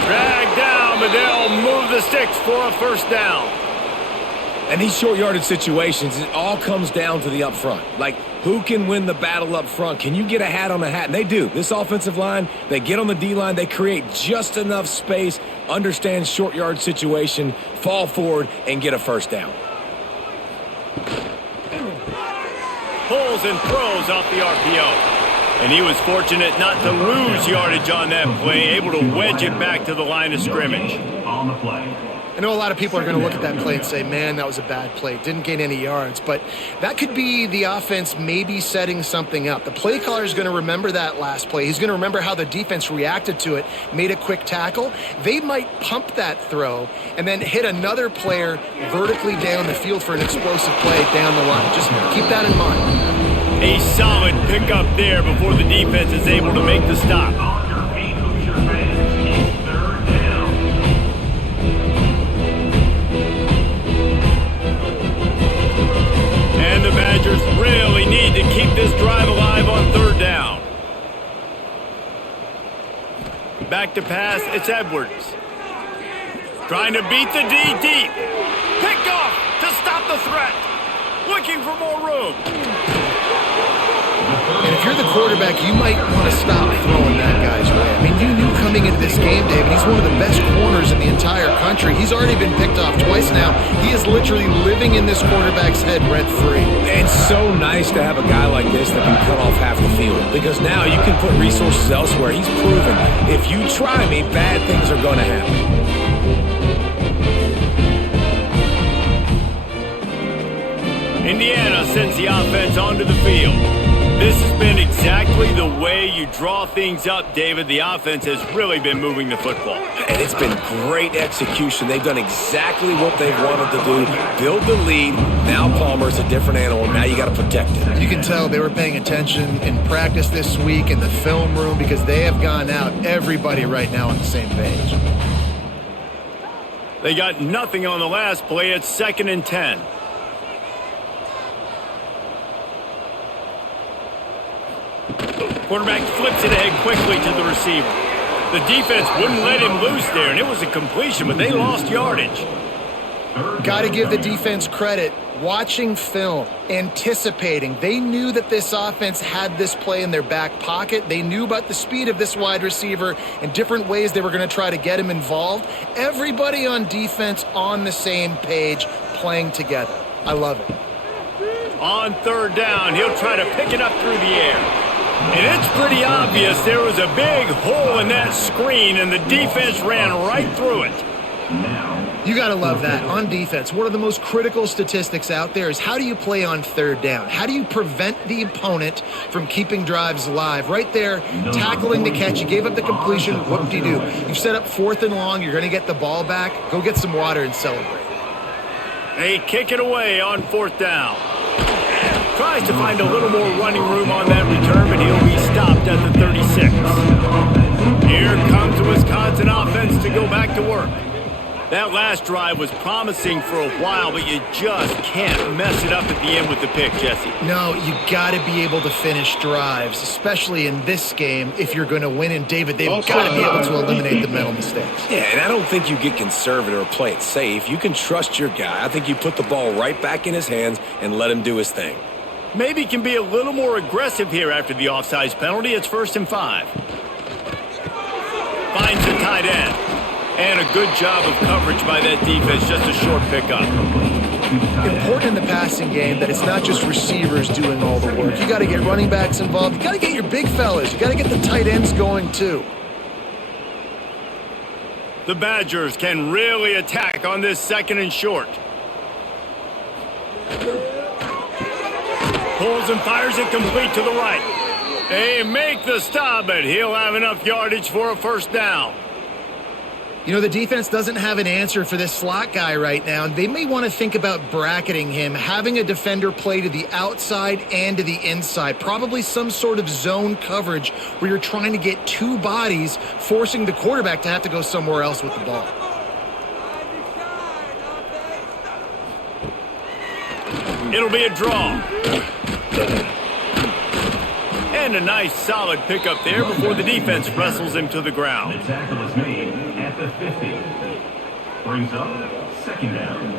Dragged down, but they'll move the sticks for a 1st down. And these short yardage situations, it all comes down to the up front. Like, who can win the battle up front? Can you get a hat on a hat? And they do. This offensive line, they get on the D-line, they create just enough space, understand short yard situation, fall forward, and get a 1st down. Pulls and throws off the RPO. And he was fortunate not to lose yardage on that play, able to wedge it back to the line of scrimmage. On the play. I know a lot of people are going to look at that play and say, man, that was a bad play. Didn't gain any yards. But that could be the offense maybe setting something up. The play caller is going to remember that last play. He's going to remember how the defense reacted to it, made a quick tackle. They might pump that throw and then hit another player vertically down the field for an explosive play down the line. Just keep that in mind. A solid pickup there before the defense is able to make the stop. And the Badgers really need to keep this drive alive on 3rd down. Back to pass, it's Edwards. Trying to beat the D deep. Picked off to stop the threat. Looking for more room. And if you're the quarterback, you might want to stop throwing that guy's way. I mean, you knew coming into this game, David, he's one of the best corners in the entire country. He's already been picked off twice now. He is literally living in this quarterback's head rent-free. It's so nice to have a guy like this that can cut off half the field, because now you can put resources elsewhere. He's proven if you try me, bad things are going to happen. Indiana sends the offense onto the field. This has been exactly the way you draw things up, David. The offense has really been moving the football. And it's been great execution. They've done exactly what they've wanted to do. Build the lead. Now Palmer's a different animal. Now you got to protect it. You can tell they were paying attention in practice this week in the film room, because they have gone out, everybody right now on the same page. They got nothing on the last play. It's 2nd and 10. Quarterback flips it ahead quickly to the receiver. The defense wouldn't let him loose there, and it was a completion, but they lost yardage. Got to give the defense credit. Watching film, anticipating. They knew that this offense had this play in their back pocket. They knew about the speed of this wide receiver and different ways they were going to try to get him involved. Everybody on defense on the same page, playing together. I love it. On 3rd down, he'll try to pick it up through the air. And it's pretty obvious there was a big hole in that screen, and the defense ran right through it. You got to love that. On defense, one of the most critical statistics out there is how do you play on 3rd down? How do you prevent the opponent from keeping drives alive? Right there, tackling the catch. You gave up the completion. Whoop-de-doo. You've set up 4th and long. You're going to get the ball back. Go get some water and celebrate. They kick it away on 4th down. Tries to find a little more running room on that return, but he'll be stopped at the 36. Here comes the Wisconsin offense to go back to work. That last drive was promising for a while, but you just can't mess it up at the end with the pick, Jesse. No, you got to be able to finish drives, especially in this game if you're going to win. And, David, they've got to be able to eliminate the mental mistakes. Yeah, and I don't think you get conservative or play it safe. You can trust your guy. I think you put the ball right back in his hands and let him do his thing. Maybe can be a little more aggressive here after the offsides penalty. It's 1st and 5. Finds the tight end. And a good job of coverage by that defense. Just a short pickup. Important in the passing game that it's not just receivers doing all the work. You got to get running backs involved. You got to get your big fellas. You got to get the tight ends going too. The Badgers can really attack on this 2nd and short. Pulls and fires it complete to the right. They make the stop, but he'll have enough yardage for a 1st down. You know, the defense doesn't have an answer for this slot guy right now. They may want to think about bracketing him, having a defender play to the outside and to the inside. Probably some sort of zone coverage where you're trying to get 2 bodies, forcing the quarterback to have to go somewhere else with the ball. It'll be a draw. And a nice solid pickup there before the defense wrestles him to the ground. The tackle is made at the 50. Brings up 2nd down.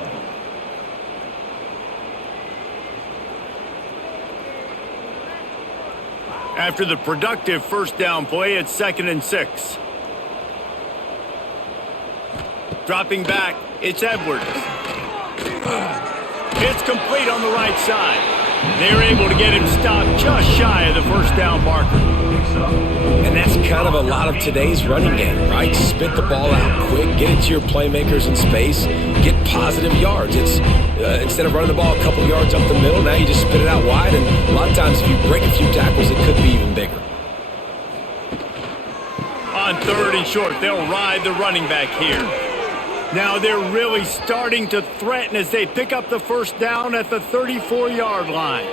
After the productive 1st down play, it's 2nd and 6. Dropping back, it's Edwards. It's complete on the right side. They're able to get him stopped just shy of the 1st down marker. And that's kind of a lot of today's running game, right? Spit the ball out quick, get it to your playmakers in space, get positive yards. It's instead of running the ball a couple yards up the middle, now you just spit it out wide, and a lot of times if you break a few tackles, it could be even bigger. On 3rd and short, they'll ride the running back here. Now they're really starting to threaten as they pick up the 1st down at the 34-yard line.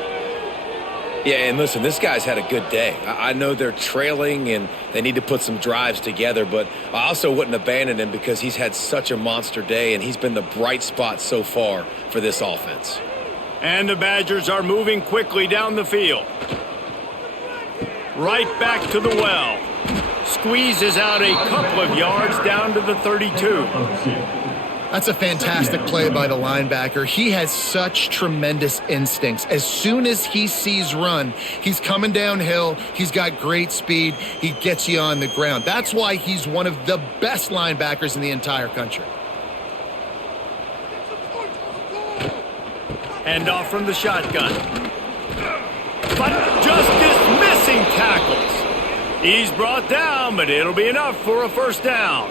Yeah, and listen, this guy's had a good day. I know they're trailing and they need to put some drives together, but I also wouldn't abandon him because he's had such a monster day and he's been the bright spot so far for this offense. And the Badgers are moving quickly down the field. Right back to the well. Squeezes out a couple of yards down to the 32. That's a fantastic play by the linebacker. He has such tremendous instincts. As soon as he sees run, he's coming downhill. He's got great speed. He gets you on the ground. That's why he's one of the best linebackers in the entire country. Hand off from the shotgun. But just dismissing tackles. He's brought down, but it'll be enough for a first down.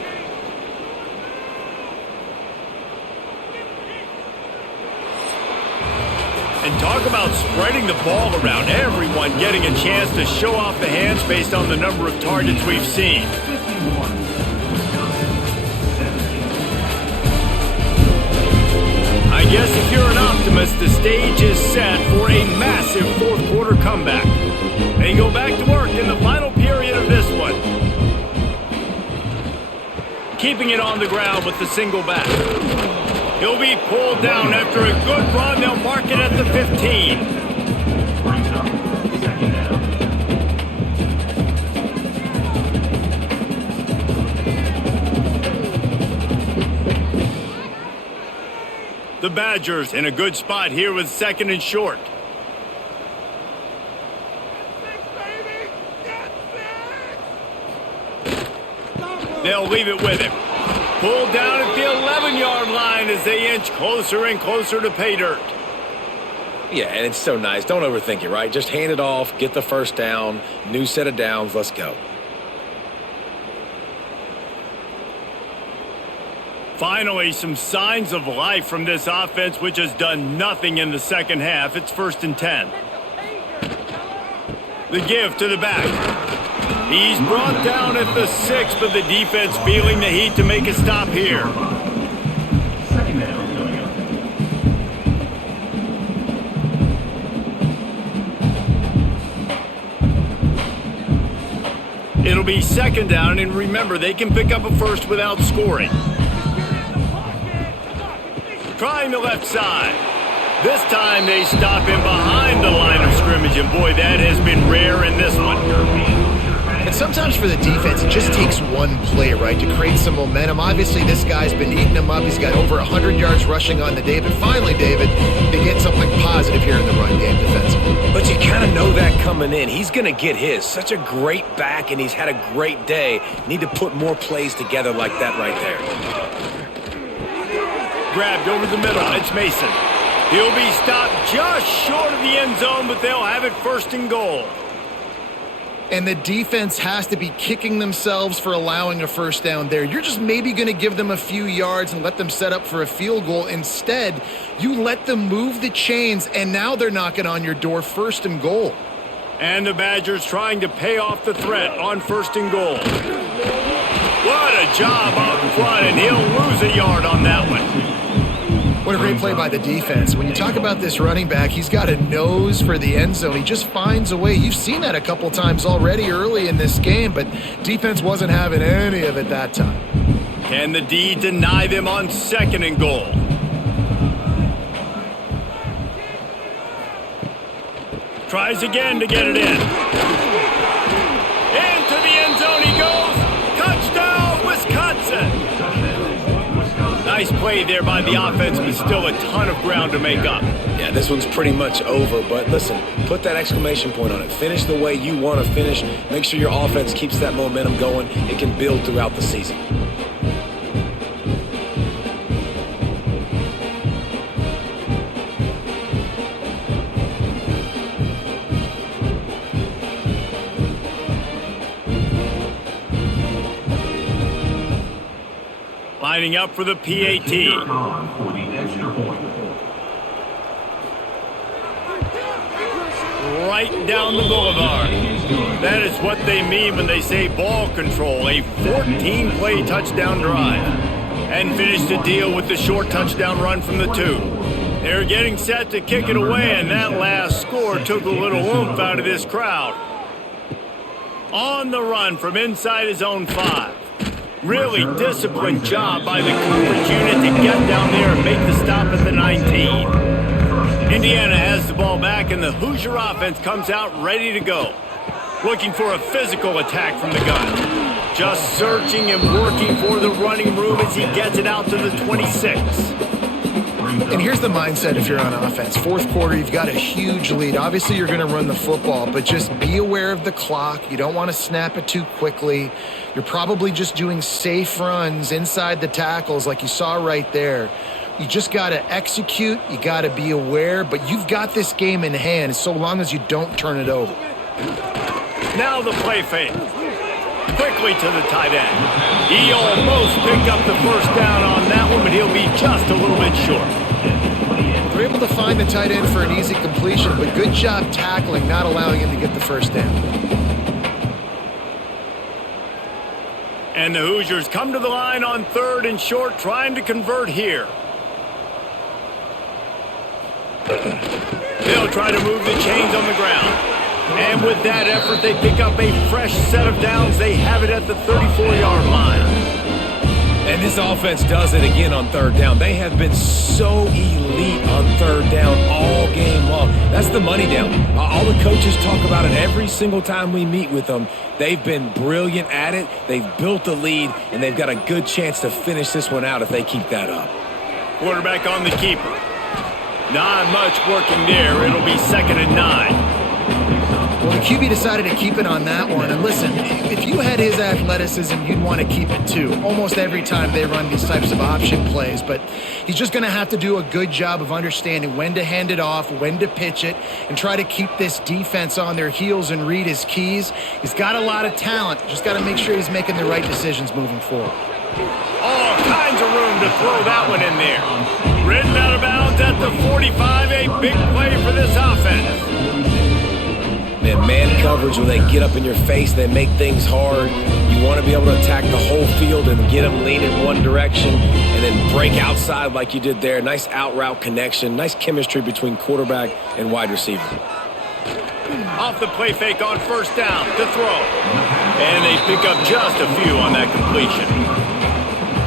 And talk about spreading the ball around, everyone getting a chance to show off the hands based on the number of targets we've seen. 51, I guess if you're an optimist, the stage is set for a massive fourth quarter comeback. They go back to work in the final period of this one. Keeping it on the ground with the single back. He'll be pulled down after a good run. They'll mark it at the 15. brings up second down. The Badgers in a good spot here with second and short. They'll leave it with him. Pulled down at the 11-yard line as they inch closer and closer to pay dirt. Yeah, and it's so nice. Don't overthink it, right? Just hand it off, get the first down, new set of downs, let's go. Finally, some signs of life from this offense, which has done nothing in the second half. It's 1st and 10. The give to the back. He's brought down at the 6, but the defense feeling the heat to make a stop here. Second down coming up. It'll be second down, and remember, they can pick up a first without scoring. Trying the left side. This time they stop him behind the line of scrimmage, and boy, that has been rare in this one. And sometimes for the defense, it just takes one play, right, to create some momentum. Obviously, this guy's been eating them up. He's got over 100 yards rushing on the day. But finally, David, they get something positive here in the run game defensively. But you kind of know that coming in. He's going to get his. Such a great back, and he's had a great day. Need to put more plays together like that right there. Grabbed over the middle. It's Mason. He'll be stopped just short of the end zone, but they'll have it 1st and goal. And the defense has to be kicking themselves for allowing a first down there. You're just maybe going to give them a few yards and let them set up for a field goal. Instead, you let them move the chains, and now they're knocking on your door 1st and goal. And the Badgers trying to pay off the threat on 1st and goal. What a job up front, and he'll lose a yard on that one. What a great play by the defense. When you talk about this running back, he's got a nose for the end zone. He just finds a way. You've seen that a couple times already early in this game, but defense wasn't having any of it that time. Can the D deny them on 2nd and goal? Tries again to get it in. Into the end zone he goes. Touchdown, Wisconsin. Nice play there by the offense, but still a ton of ground to make up. Yeah, this one's pretty much over, but listen, put that exclamation point on it. Finish the way you want to finish. Make sure your offense keeps that momentum going. It can build throughout the season. Lining up for the PAT. For the extra point. Right down the boulevard. That is what they mean when they say ball control. A 14-play touchdown drive. And finish the deal with the short touchdown run from the 2. They're getting set to kick it away, and that last score took a little oomph out of this crowd. On the run from inside his own 5. Really disciplined job by the coverage unit to get down there and make the stop at the 19. Indiana has the ball back, and the Hoosier offense comes out ready to go. Looking for a physical attack from the gun. Just searching and working for the running room as he gets it out to the 26. And here's the mindset if you're on offense. Fourth quarter, you've got a huge lead. Obviously, you're going to run the football, but just be aware of the clock. You don't want to snap it too quickly. You're probably just doing safe runs inside the tackles like you saw right there. You just got to execute. You got to be aware, but you've got this game in hand so long as you don't turn it over. Now the play fake. Quickly to the tight end. He almost picked up the first down on that one, but he'll be just a little bit short. They're able to find the tight end for an easy completion, but good job tackling, not allowing him to get the first down. And the Hoosiers come to the line on 3rd and short, trying to convert here. They'll try to move the chains on the ground. And with that effort, they pick up a fresh set of downs. They have it at the 34-yard line. And this offense does it again on 3rd down. They have been so elite on 3rd down all game long. That's the money down. All the coaches talk about it every single time we meet with them. They've been brilliant at it. They've built the lead, and they've got a good chance to finish this one out if they keep that up. Quarterback on the keeper. Not much working there. It'll be 2nd and 9. Well, the QB decided to keep it on that one. And listen, if you had his athleticism, you'd want to keep it too. Almost every time they run these types of option plays. But he's just going to have to do a good job of understanding when to hand it off, when to pitch it, and try to keep this defense on their heels and read his keys. He's got a lot of talent. Just got to make sure he's making the right decisions moving forward. All kinds of room to throw that one in there. Ridden out of bounds at the 45. A big play for this offense. Man coverage, when they get up in your face, they make things hard. You want to be able to attack the whole field and get them leaning one direction and then break outside like you did there. Nice out-route connection. Nice chemistry between quarterback and wide receiver. Off the play fake on 1st down to throw. And they pick up just a few on that completion.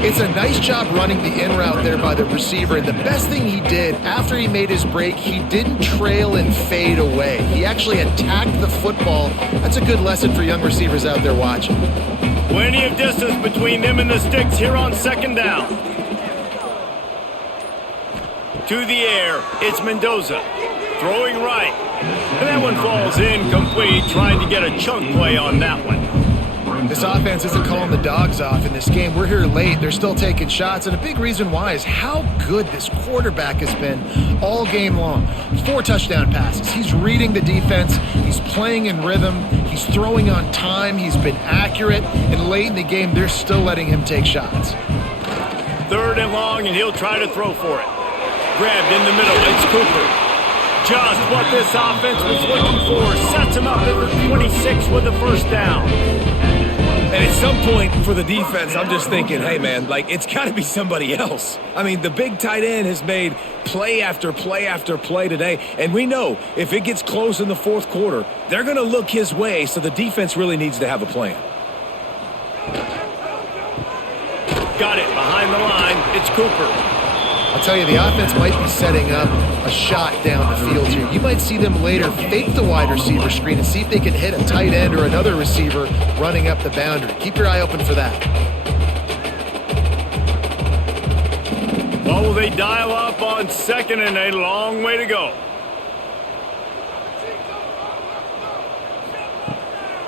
It's a nice job running the in route there by the receiver. And the best thing he did after he made his break, he didn't trail and fade away. He actually attacked the football. That's a good lesson for young receivers out there watching. Plenty of distance between them and the sticks here on 2nd down. To the air, it's Mendoza. Throwing right. And that one falls incomplete, trying to get a chunk play on that one. This offense isn't calling the dogs off in this game. We're here late. They're still taking shots, and a big reason why is how good this quarterback has been all game long. 4 touchdown passes. He's reading the defense. He's playing in rhythm. He's throwing on time. He's been accurate, and late in the game, they're still letting him take shots. 3rd and long, and he'll try to throw for it. Grabbed in the middle. It's Cooper. Just what this offense was looking for. Sets him up at the 26 with the first down. And at some point for the defense, I'm just thinking, hey, man, like, it's got to be somebody else. I mean, the big tight end has made play after play after play today. And we know if it gets close in the 4th quarter, they're going to look his way, so the defense really needs to have a plan. Got it behind the line. It's Cooper. I'll tell you, the offense might be setting up a shot down the field here. You might see them later fake the wide receiver screen and see if they can hit a tight end or another receiver running up the boundary. Keep your eye open for that. Oh, they dial up on 2nd and a long way to go.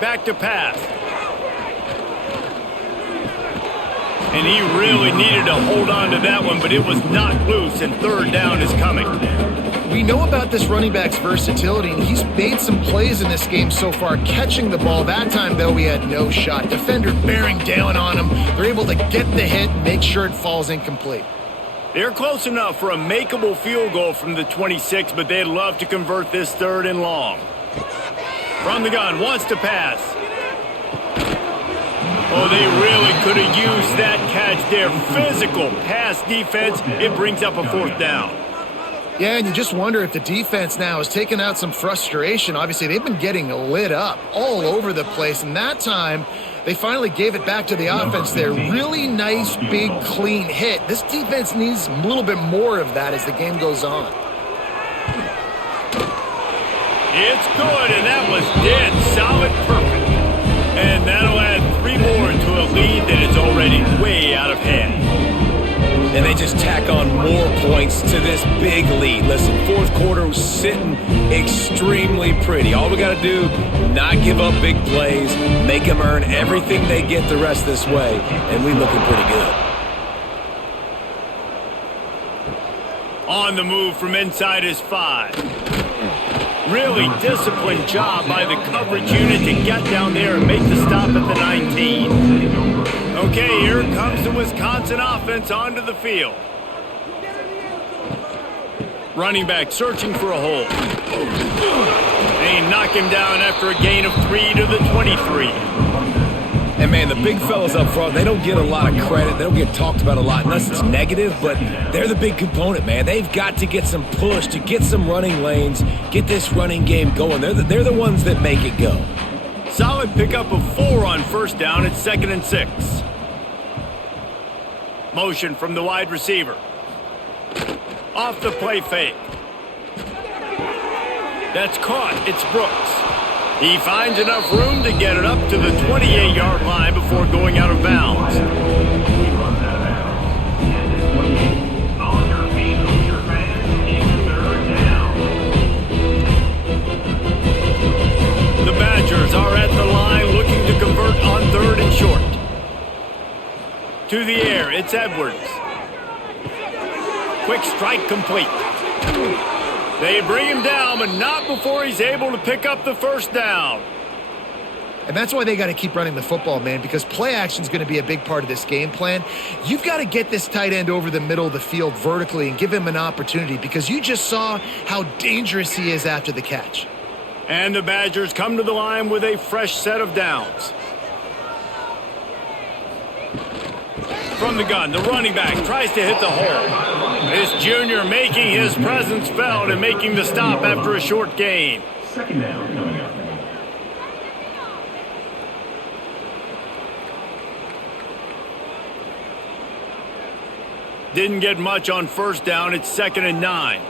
Back to pass. And he really needed to hold on to that one, but it was knocked loose, and 3rd down is coming. We know about this running back's versatility, and he's made some plays in this game so far, catching the ball. That time, though, he had no shot. Defender bearing down on him. They're able to get the hit and make sure it falls incomplete. They're close enough for a makeable field goal from the 26, but they'd love to convert this 3rd and long. From the gun, wants to pass. Oh, they really could have used that catch there. Physical pass defense. It brings up a 4th down. Yeah, and you just wonder if the defense now has taken out some frustration. Obviously, they've been getting lit up all over the place, and that time they finally gave it back to the offense there. Really nice, big, clean hit. This defense needs a little bit more of that as the game goes on. It's good, and that was dead solid perfect. And that'll add 3 more to points to this big lead. Listen, fourth quarter was sitting extremely pretty. All we got to do, not give up big plays, make them earn everything they get the rest of this way, and we looking pretty good. On the move from inside his 5. Really disciplined job by the coverage unit to get down there and make the stop at the 19. Okay, here comes the Wisconsin offense onto the field. Running back searching for a hole. They knock him down after a gain of 3 to the 23. And, man, the big fellas up front, they don't get a lot of credit. They don't get talked about a lot unless it's negative, but they're the big component, man. They've got to get some push, to get some running lanes, get this running game going. They're the ones that make it go. Solid pickup of 4 on first down. It's 2nd and 6. Motion from the wide receiver. Off the play fake. That's caught. It's Brooks. He finds enough room to get it up to the 28-yard line before going out of bounds. He runs out of bounds. And it's 28. On your feet, Hoosier fans. It's 3rd down. The Badgers are at the line looking to convert on 3rd and short. To the air, it's Edwards. Quick strike complete. They bring him down, but not before he's able to pick up the first down. And that's why they got to keep running the football, man, because play action is going to be a big part of this game plan. You've got to get this tight end over the middle of the field vertically and give him an opportunity, because you just saw how dangerous he is after the catch. And the Badgers come to the line with a fresh set of downs. From the gun, the running back tries to hit the hole. This junior making his presence felt and making the stop after a short gain. 2nd down coming up. Didn't get much on first down. It's 2nd and 9.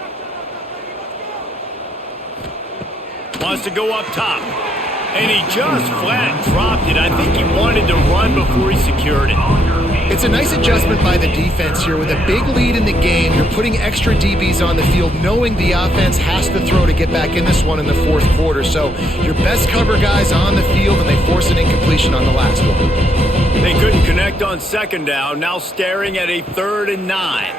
Wants to go up top. And he just flat dropped it. I think he wanted to run before he secured it. It's a nice adjustment by the defense here. With a big lead in the game, you're putting extra DBs on the field, knowing the offense has to throw to get back in this one in the fourth quarter. So your best cover guys on the field, and they force an incompletion on the last one. They couldn't connect on 2nd down, now staring at a 3rd and 9.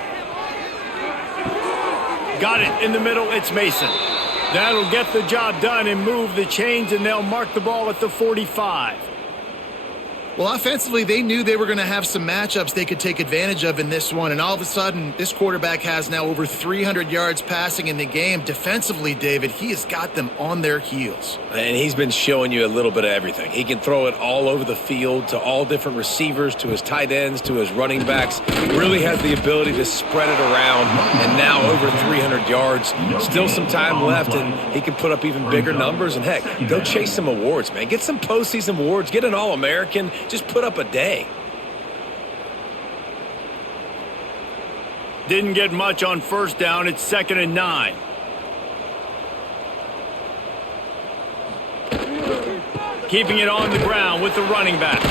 Got it in the middle, it's Mason. That'll get the job done and move the chains, and they'll mark the ball at the 45. Well, offensively, they knew they were going to have some matchups they could take advantage of in this one, and all of a sudden, this quarterback has now over 300 yards passing in the game. Defensively, David, he has got them on their heels. And he's been showing you a little bit of everything. He can throw it all over the field to all different receivers, to his tight ends, to his running backs. Really has the ability to spread it around, and now over 300 yards. Still some time left, and he can put up even bigger numbers. And, heck, go chase some awards, man. Get some postseason awards. Get an All-American. Just put up a day. Didn't get much on first down. It's 2nd and 9. Keeping it on the ground with the running back.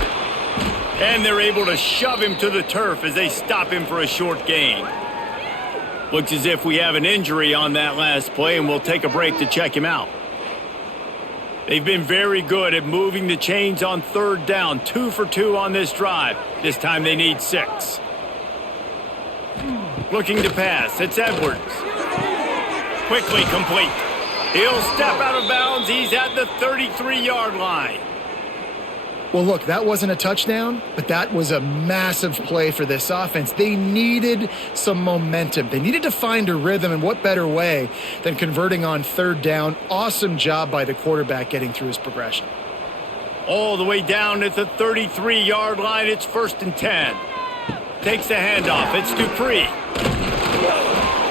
And they're able to shove him to the turf as they stop him for a short gain. Looks as if we have an injury on that last play, and we'll take a break to check him out. They've been very good at moving the chains on 3rd down. 2 for 2 on this drive. This time they need 6. Looking to pass. It's Edwards. Quickly complete. He'll step out of bounds. He's at the 33-yard line. Well, look, that wasn't a touchdown, but that was a massive play for this offense. They needed some momentum. They needed to find a rhythm, and what better way than converting on 3rd down. Awesome job by the quarterback getting through his progression. All the way down at the 33-yard line. It's 1st and 10. Takes the handoff. It's Dupree.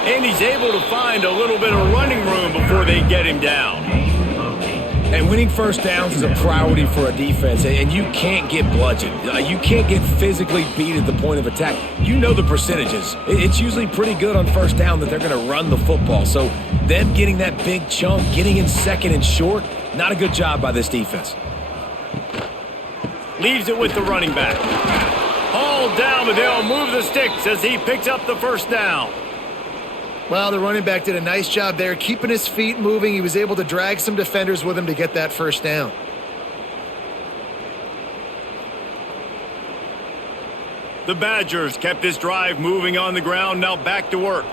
And he's able to find a little bit of running room before they get him down. And winning first downs is a priority for a defense, and you can't get bludgeoned. You can't get physically beat at the point of attack. You know the percentages. It's usually pretty good on first down that they're going to run the football. So them getting that big chunk, getting in 2nd and short, not a good job by this defense. Leaves it with the running back. Hauled down, but they'll move the sticks as he picks up the first down. Well, the running back did a nice job there, keeping his feet moving. He was able to drag some defenders with him to get that first down. The Badgers kept this drive moving on the ground, now back to work.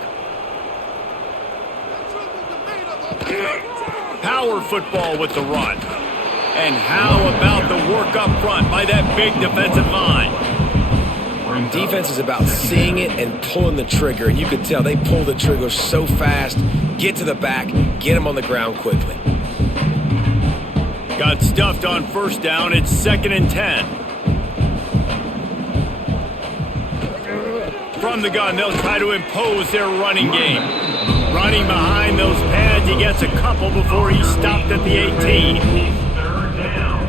Power football with the run. And how about the work up front by that big defensive line? Defense is about seeing it and pulling the trigger, and you can tell they pull the trigger so fast, get to the back, get him on the ground quickly. Got stuffed on first down. It's 2nd and 10. From the gun, they'll try to impose their running game. Running behind those pads, he gets a couple before he's stopped at the 18. Third down.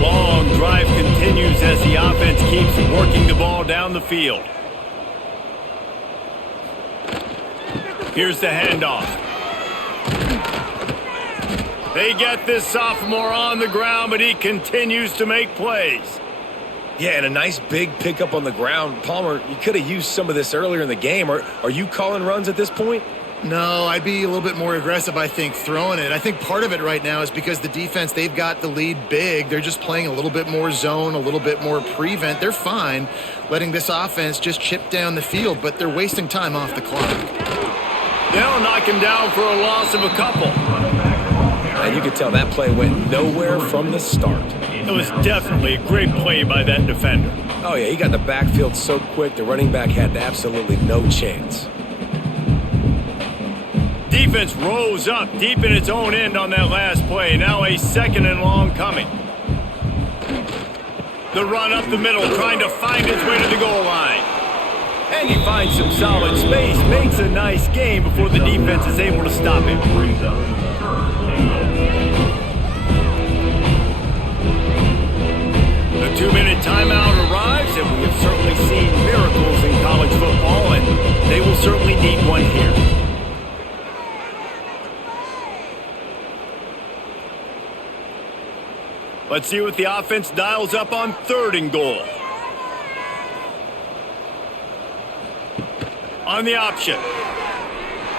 Long drive continues as the offense keeps working the ball down the field. Here's the handoff. They get this sophomore on the ground, but he continues to make plays. Yeah, and a nice big pickup on the ground. Palmer, you could have used some of this earlier in the game. Are you calling runs at this point? No, I'd be a little bit more aggressive, I think, throwing it. I think part of it right now is because the defense, they've got the lead big. They're just playing a little bit more zone, a little bit more prevent. They're fine letting this offense just chip down the field, but they're wasting time off the clock. They'll knock him down for a loss of a couple. And you could tell that play went nowhere from the start. It was definitely a great play by that defender. Oh, yeah, he got the backfield so quick, the running back had absolutely no chance. Defense rose up deep in its own end on that last play. Now a 2nd and long coming. The run up the middle, trying to find his way to the goal line. And he finds some solid space, makes a nice game before the defense is able to stop him. Brings up third and The 2-minute timeout arrives, and we have certainly seen miracles in college football, and they will certainly need one here. Let's see what the offense dials up on 3rd and goal. On the option.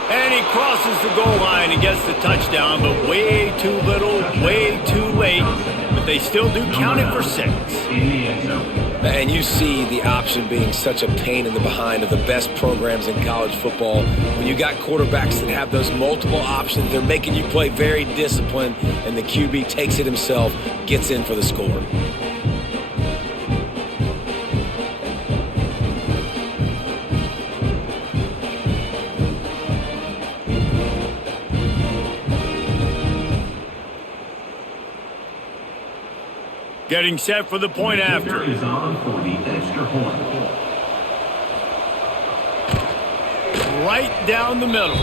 And he crosses the goal line and gets the touchdown, but way too little, way too late. But they still do count it for 6. in the end zone. And you see the option being such a pain in the behind of the best programs in college football. When you got quarterbacks that have those multiple options, they're making you play very disciplined, and the QB takes it himself, gets in for the score. Getting set for the point after. Is on for the extra point. Right down the middle.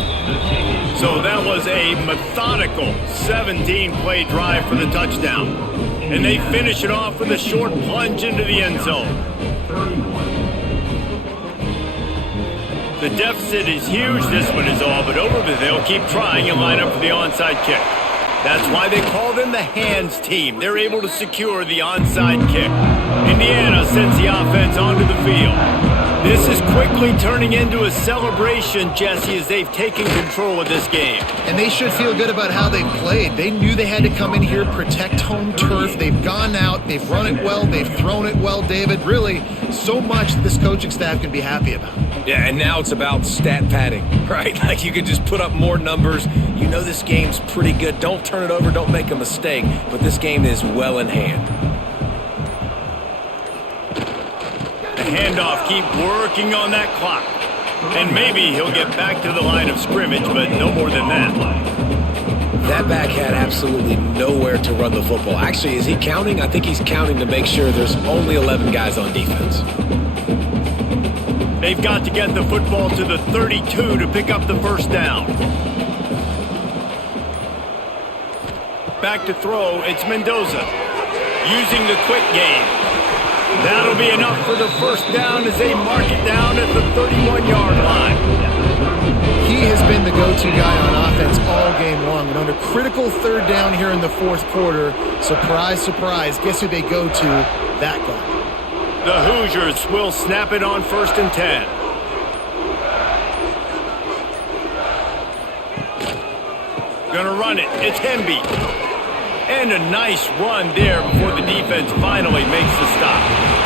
So that was a methodical 17-play drive for the touchdown. And they finish it off with a short plunge into the end zone. The deficit is huge, this one is all but over, but they'll keep trying and line up for the onside kick. That's why they call them the hands team. They're able to secure the onside kick. Indiana sends the offense onto the field. This is quickly turning into a celebration, Jesse, as they've taken control of this game. And they should feel good about how they've played. They knew they had to come in here, protect home turf. They've gone out, they've run it well, they've thrown it well, David. Really, so much that this coaching staff can be happy about. Yeah, and now it's about stat padding, right? Like you can just put up more numbers. You know this game's pretty good. Don't turn it over, don't make a mistake. But this game is well in hand. The handoff, keep working on that clock. And maybe he'll get back to the line of scrimmage, but no more than that. That back had absolutely nowhere to run the football. Actually, is he counting? I think he's counting to make sure there's only 11 guys on defense. They've got to get the football to the 32 to pick up the first down. Back to throw, it's Mendoza. Using the quick game. That'll be enough for the first down as they mark it down at the 31-yard line. He has been the go-to guy on offense all game long, and under critical third down here in the fourth quarter. Surprise, surprise. Guess who they go to? That guy. The Hoosiers will snap it on 1st and 10. Gonna run it. It's Hemby. And a nice run there before the defense finally makes the stop.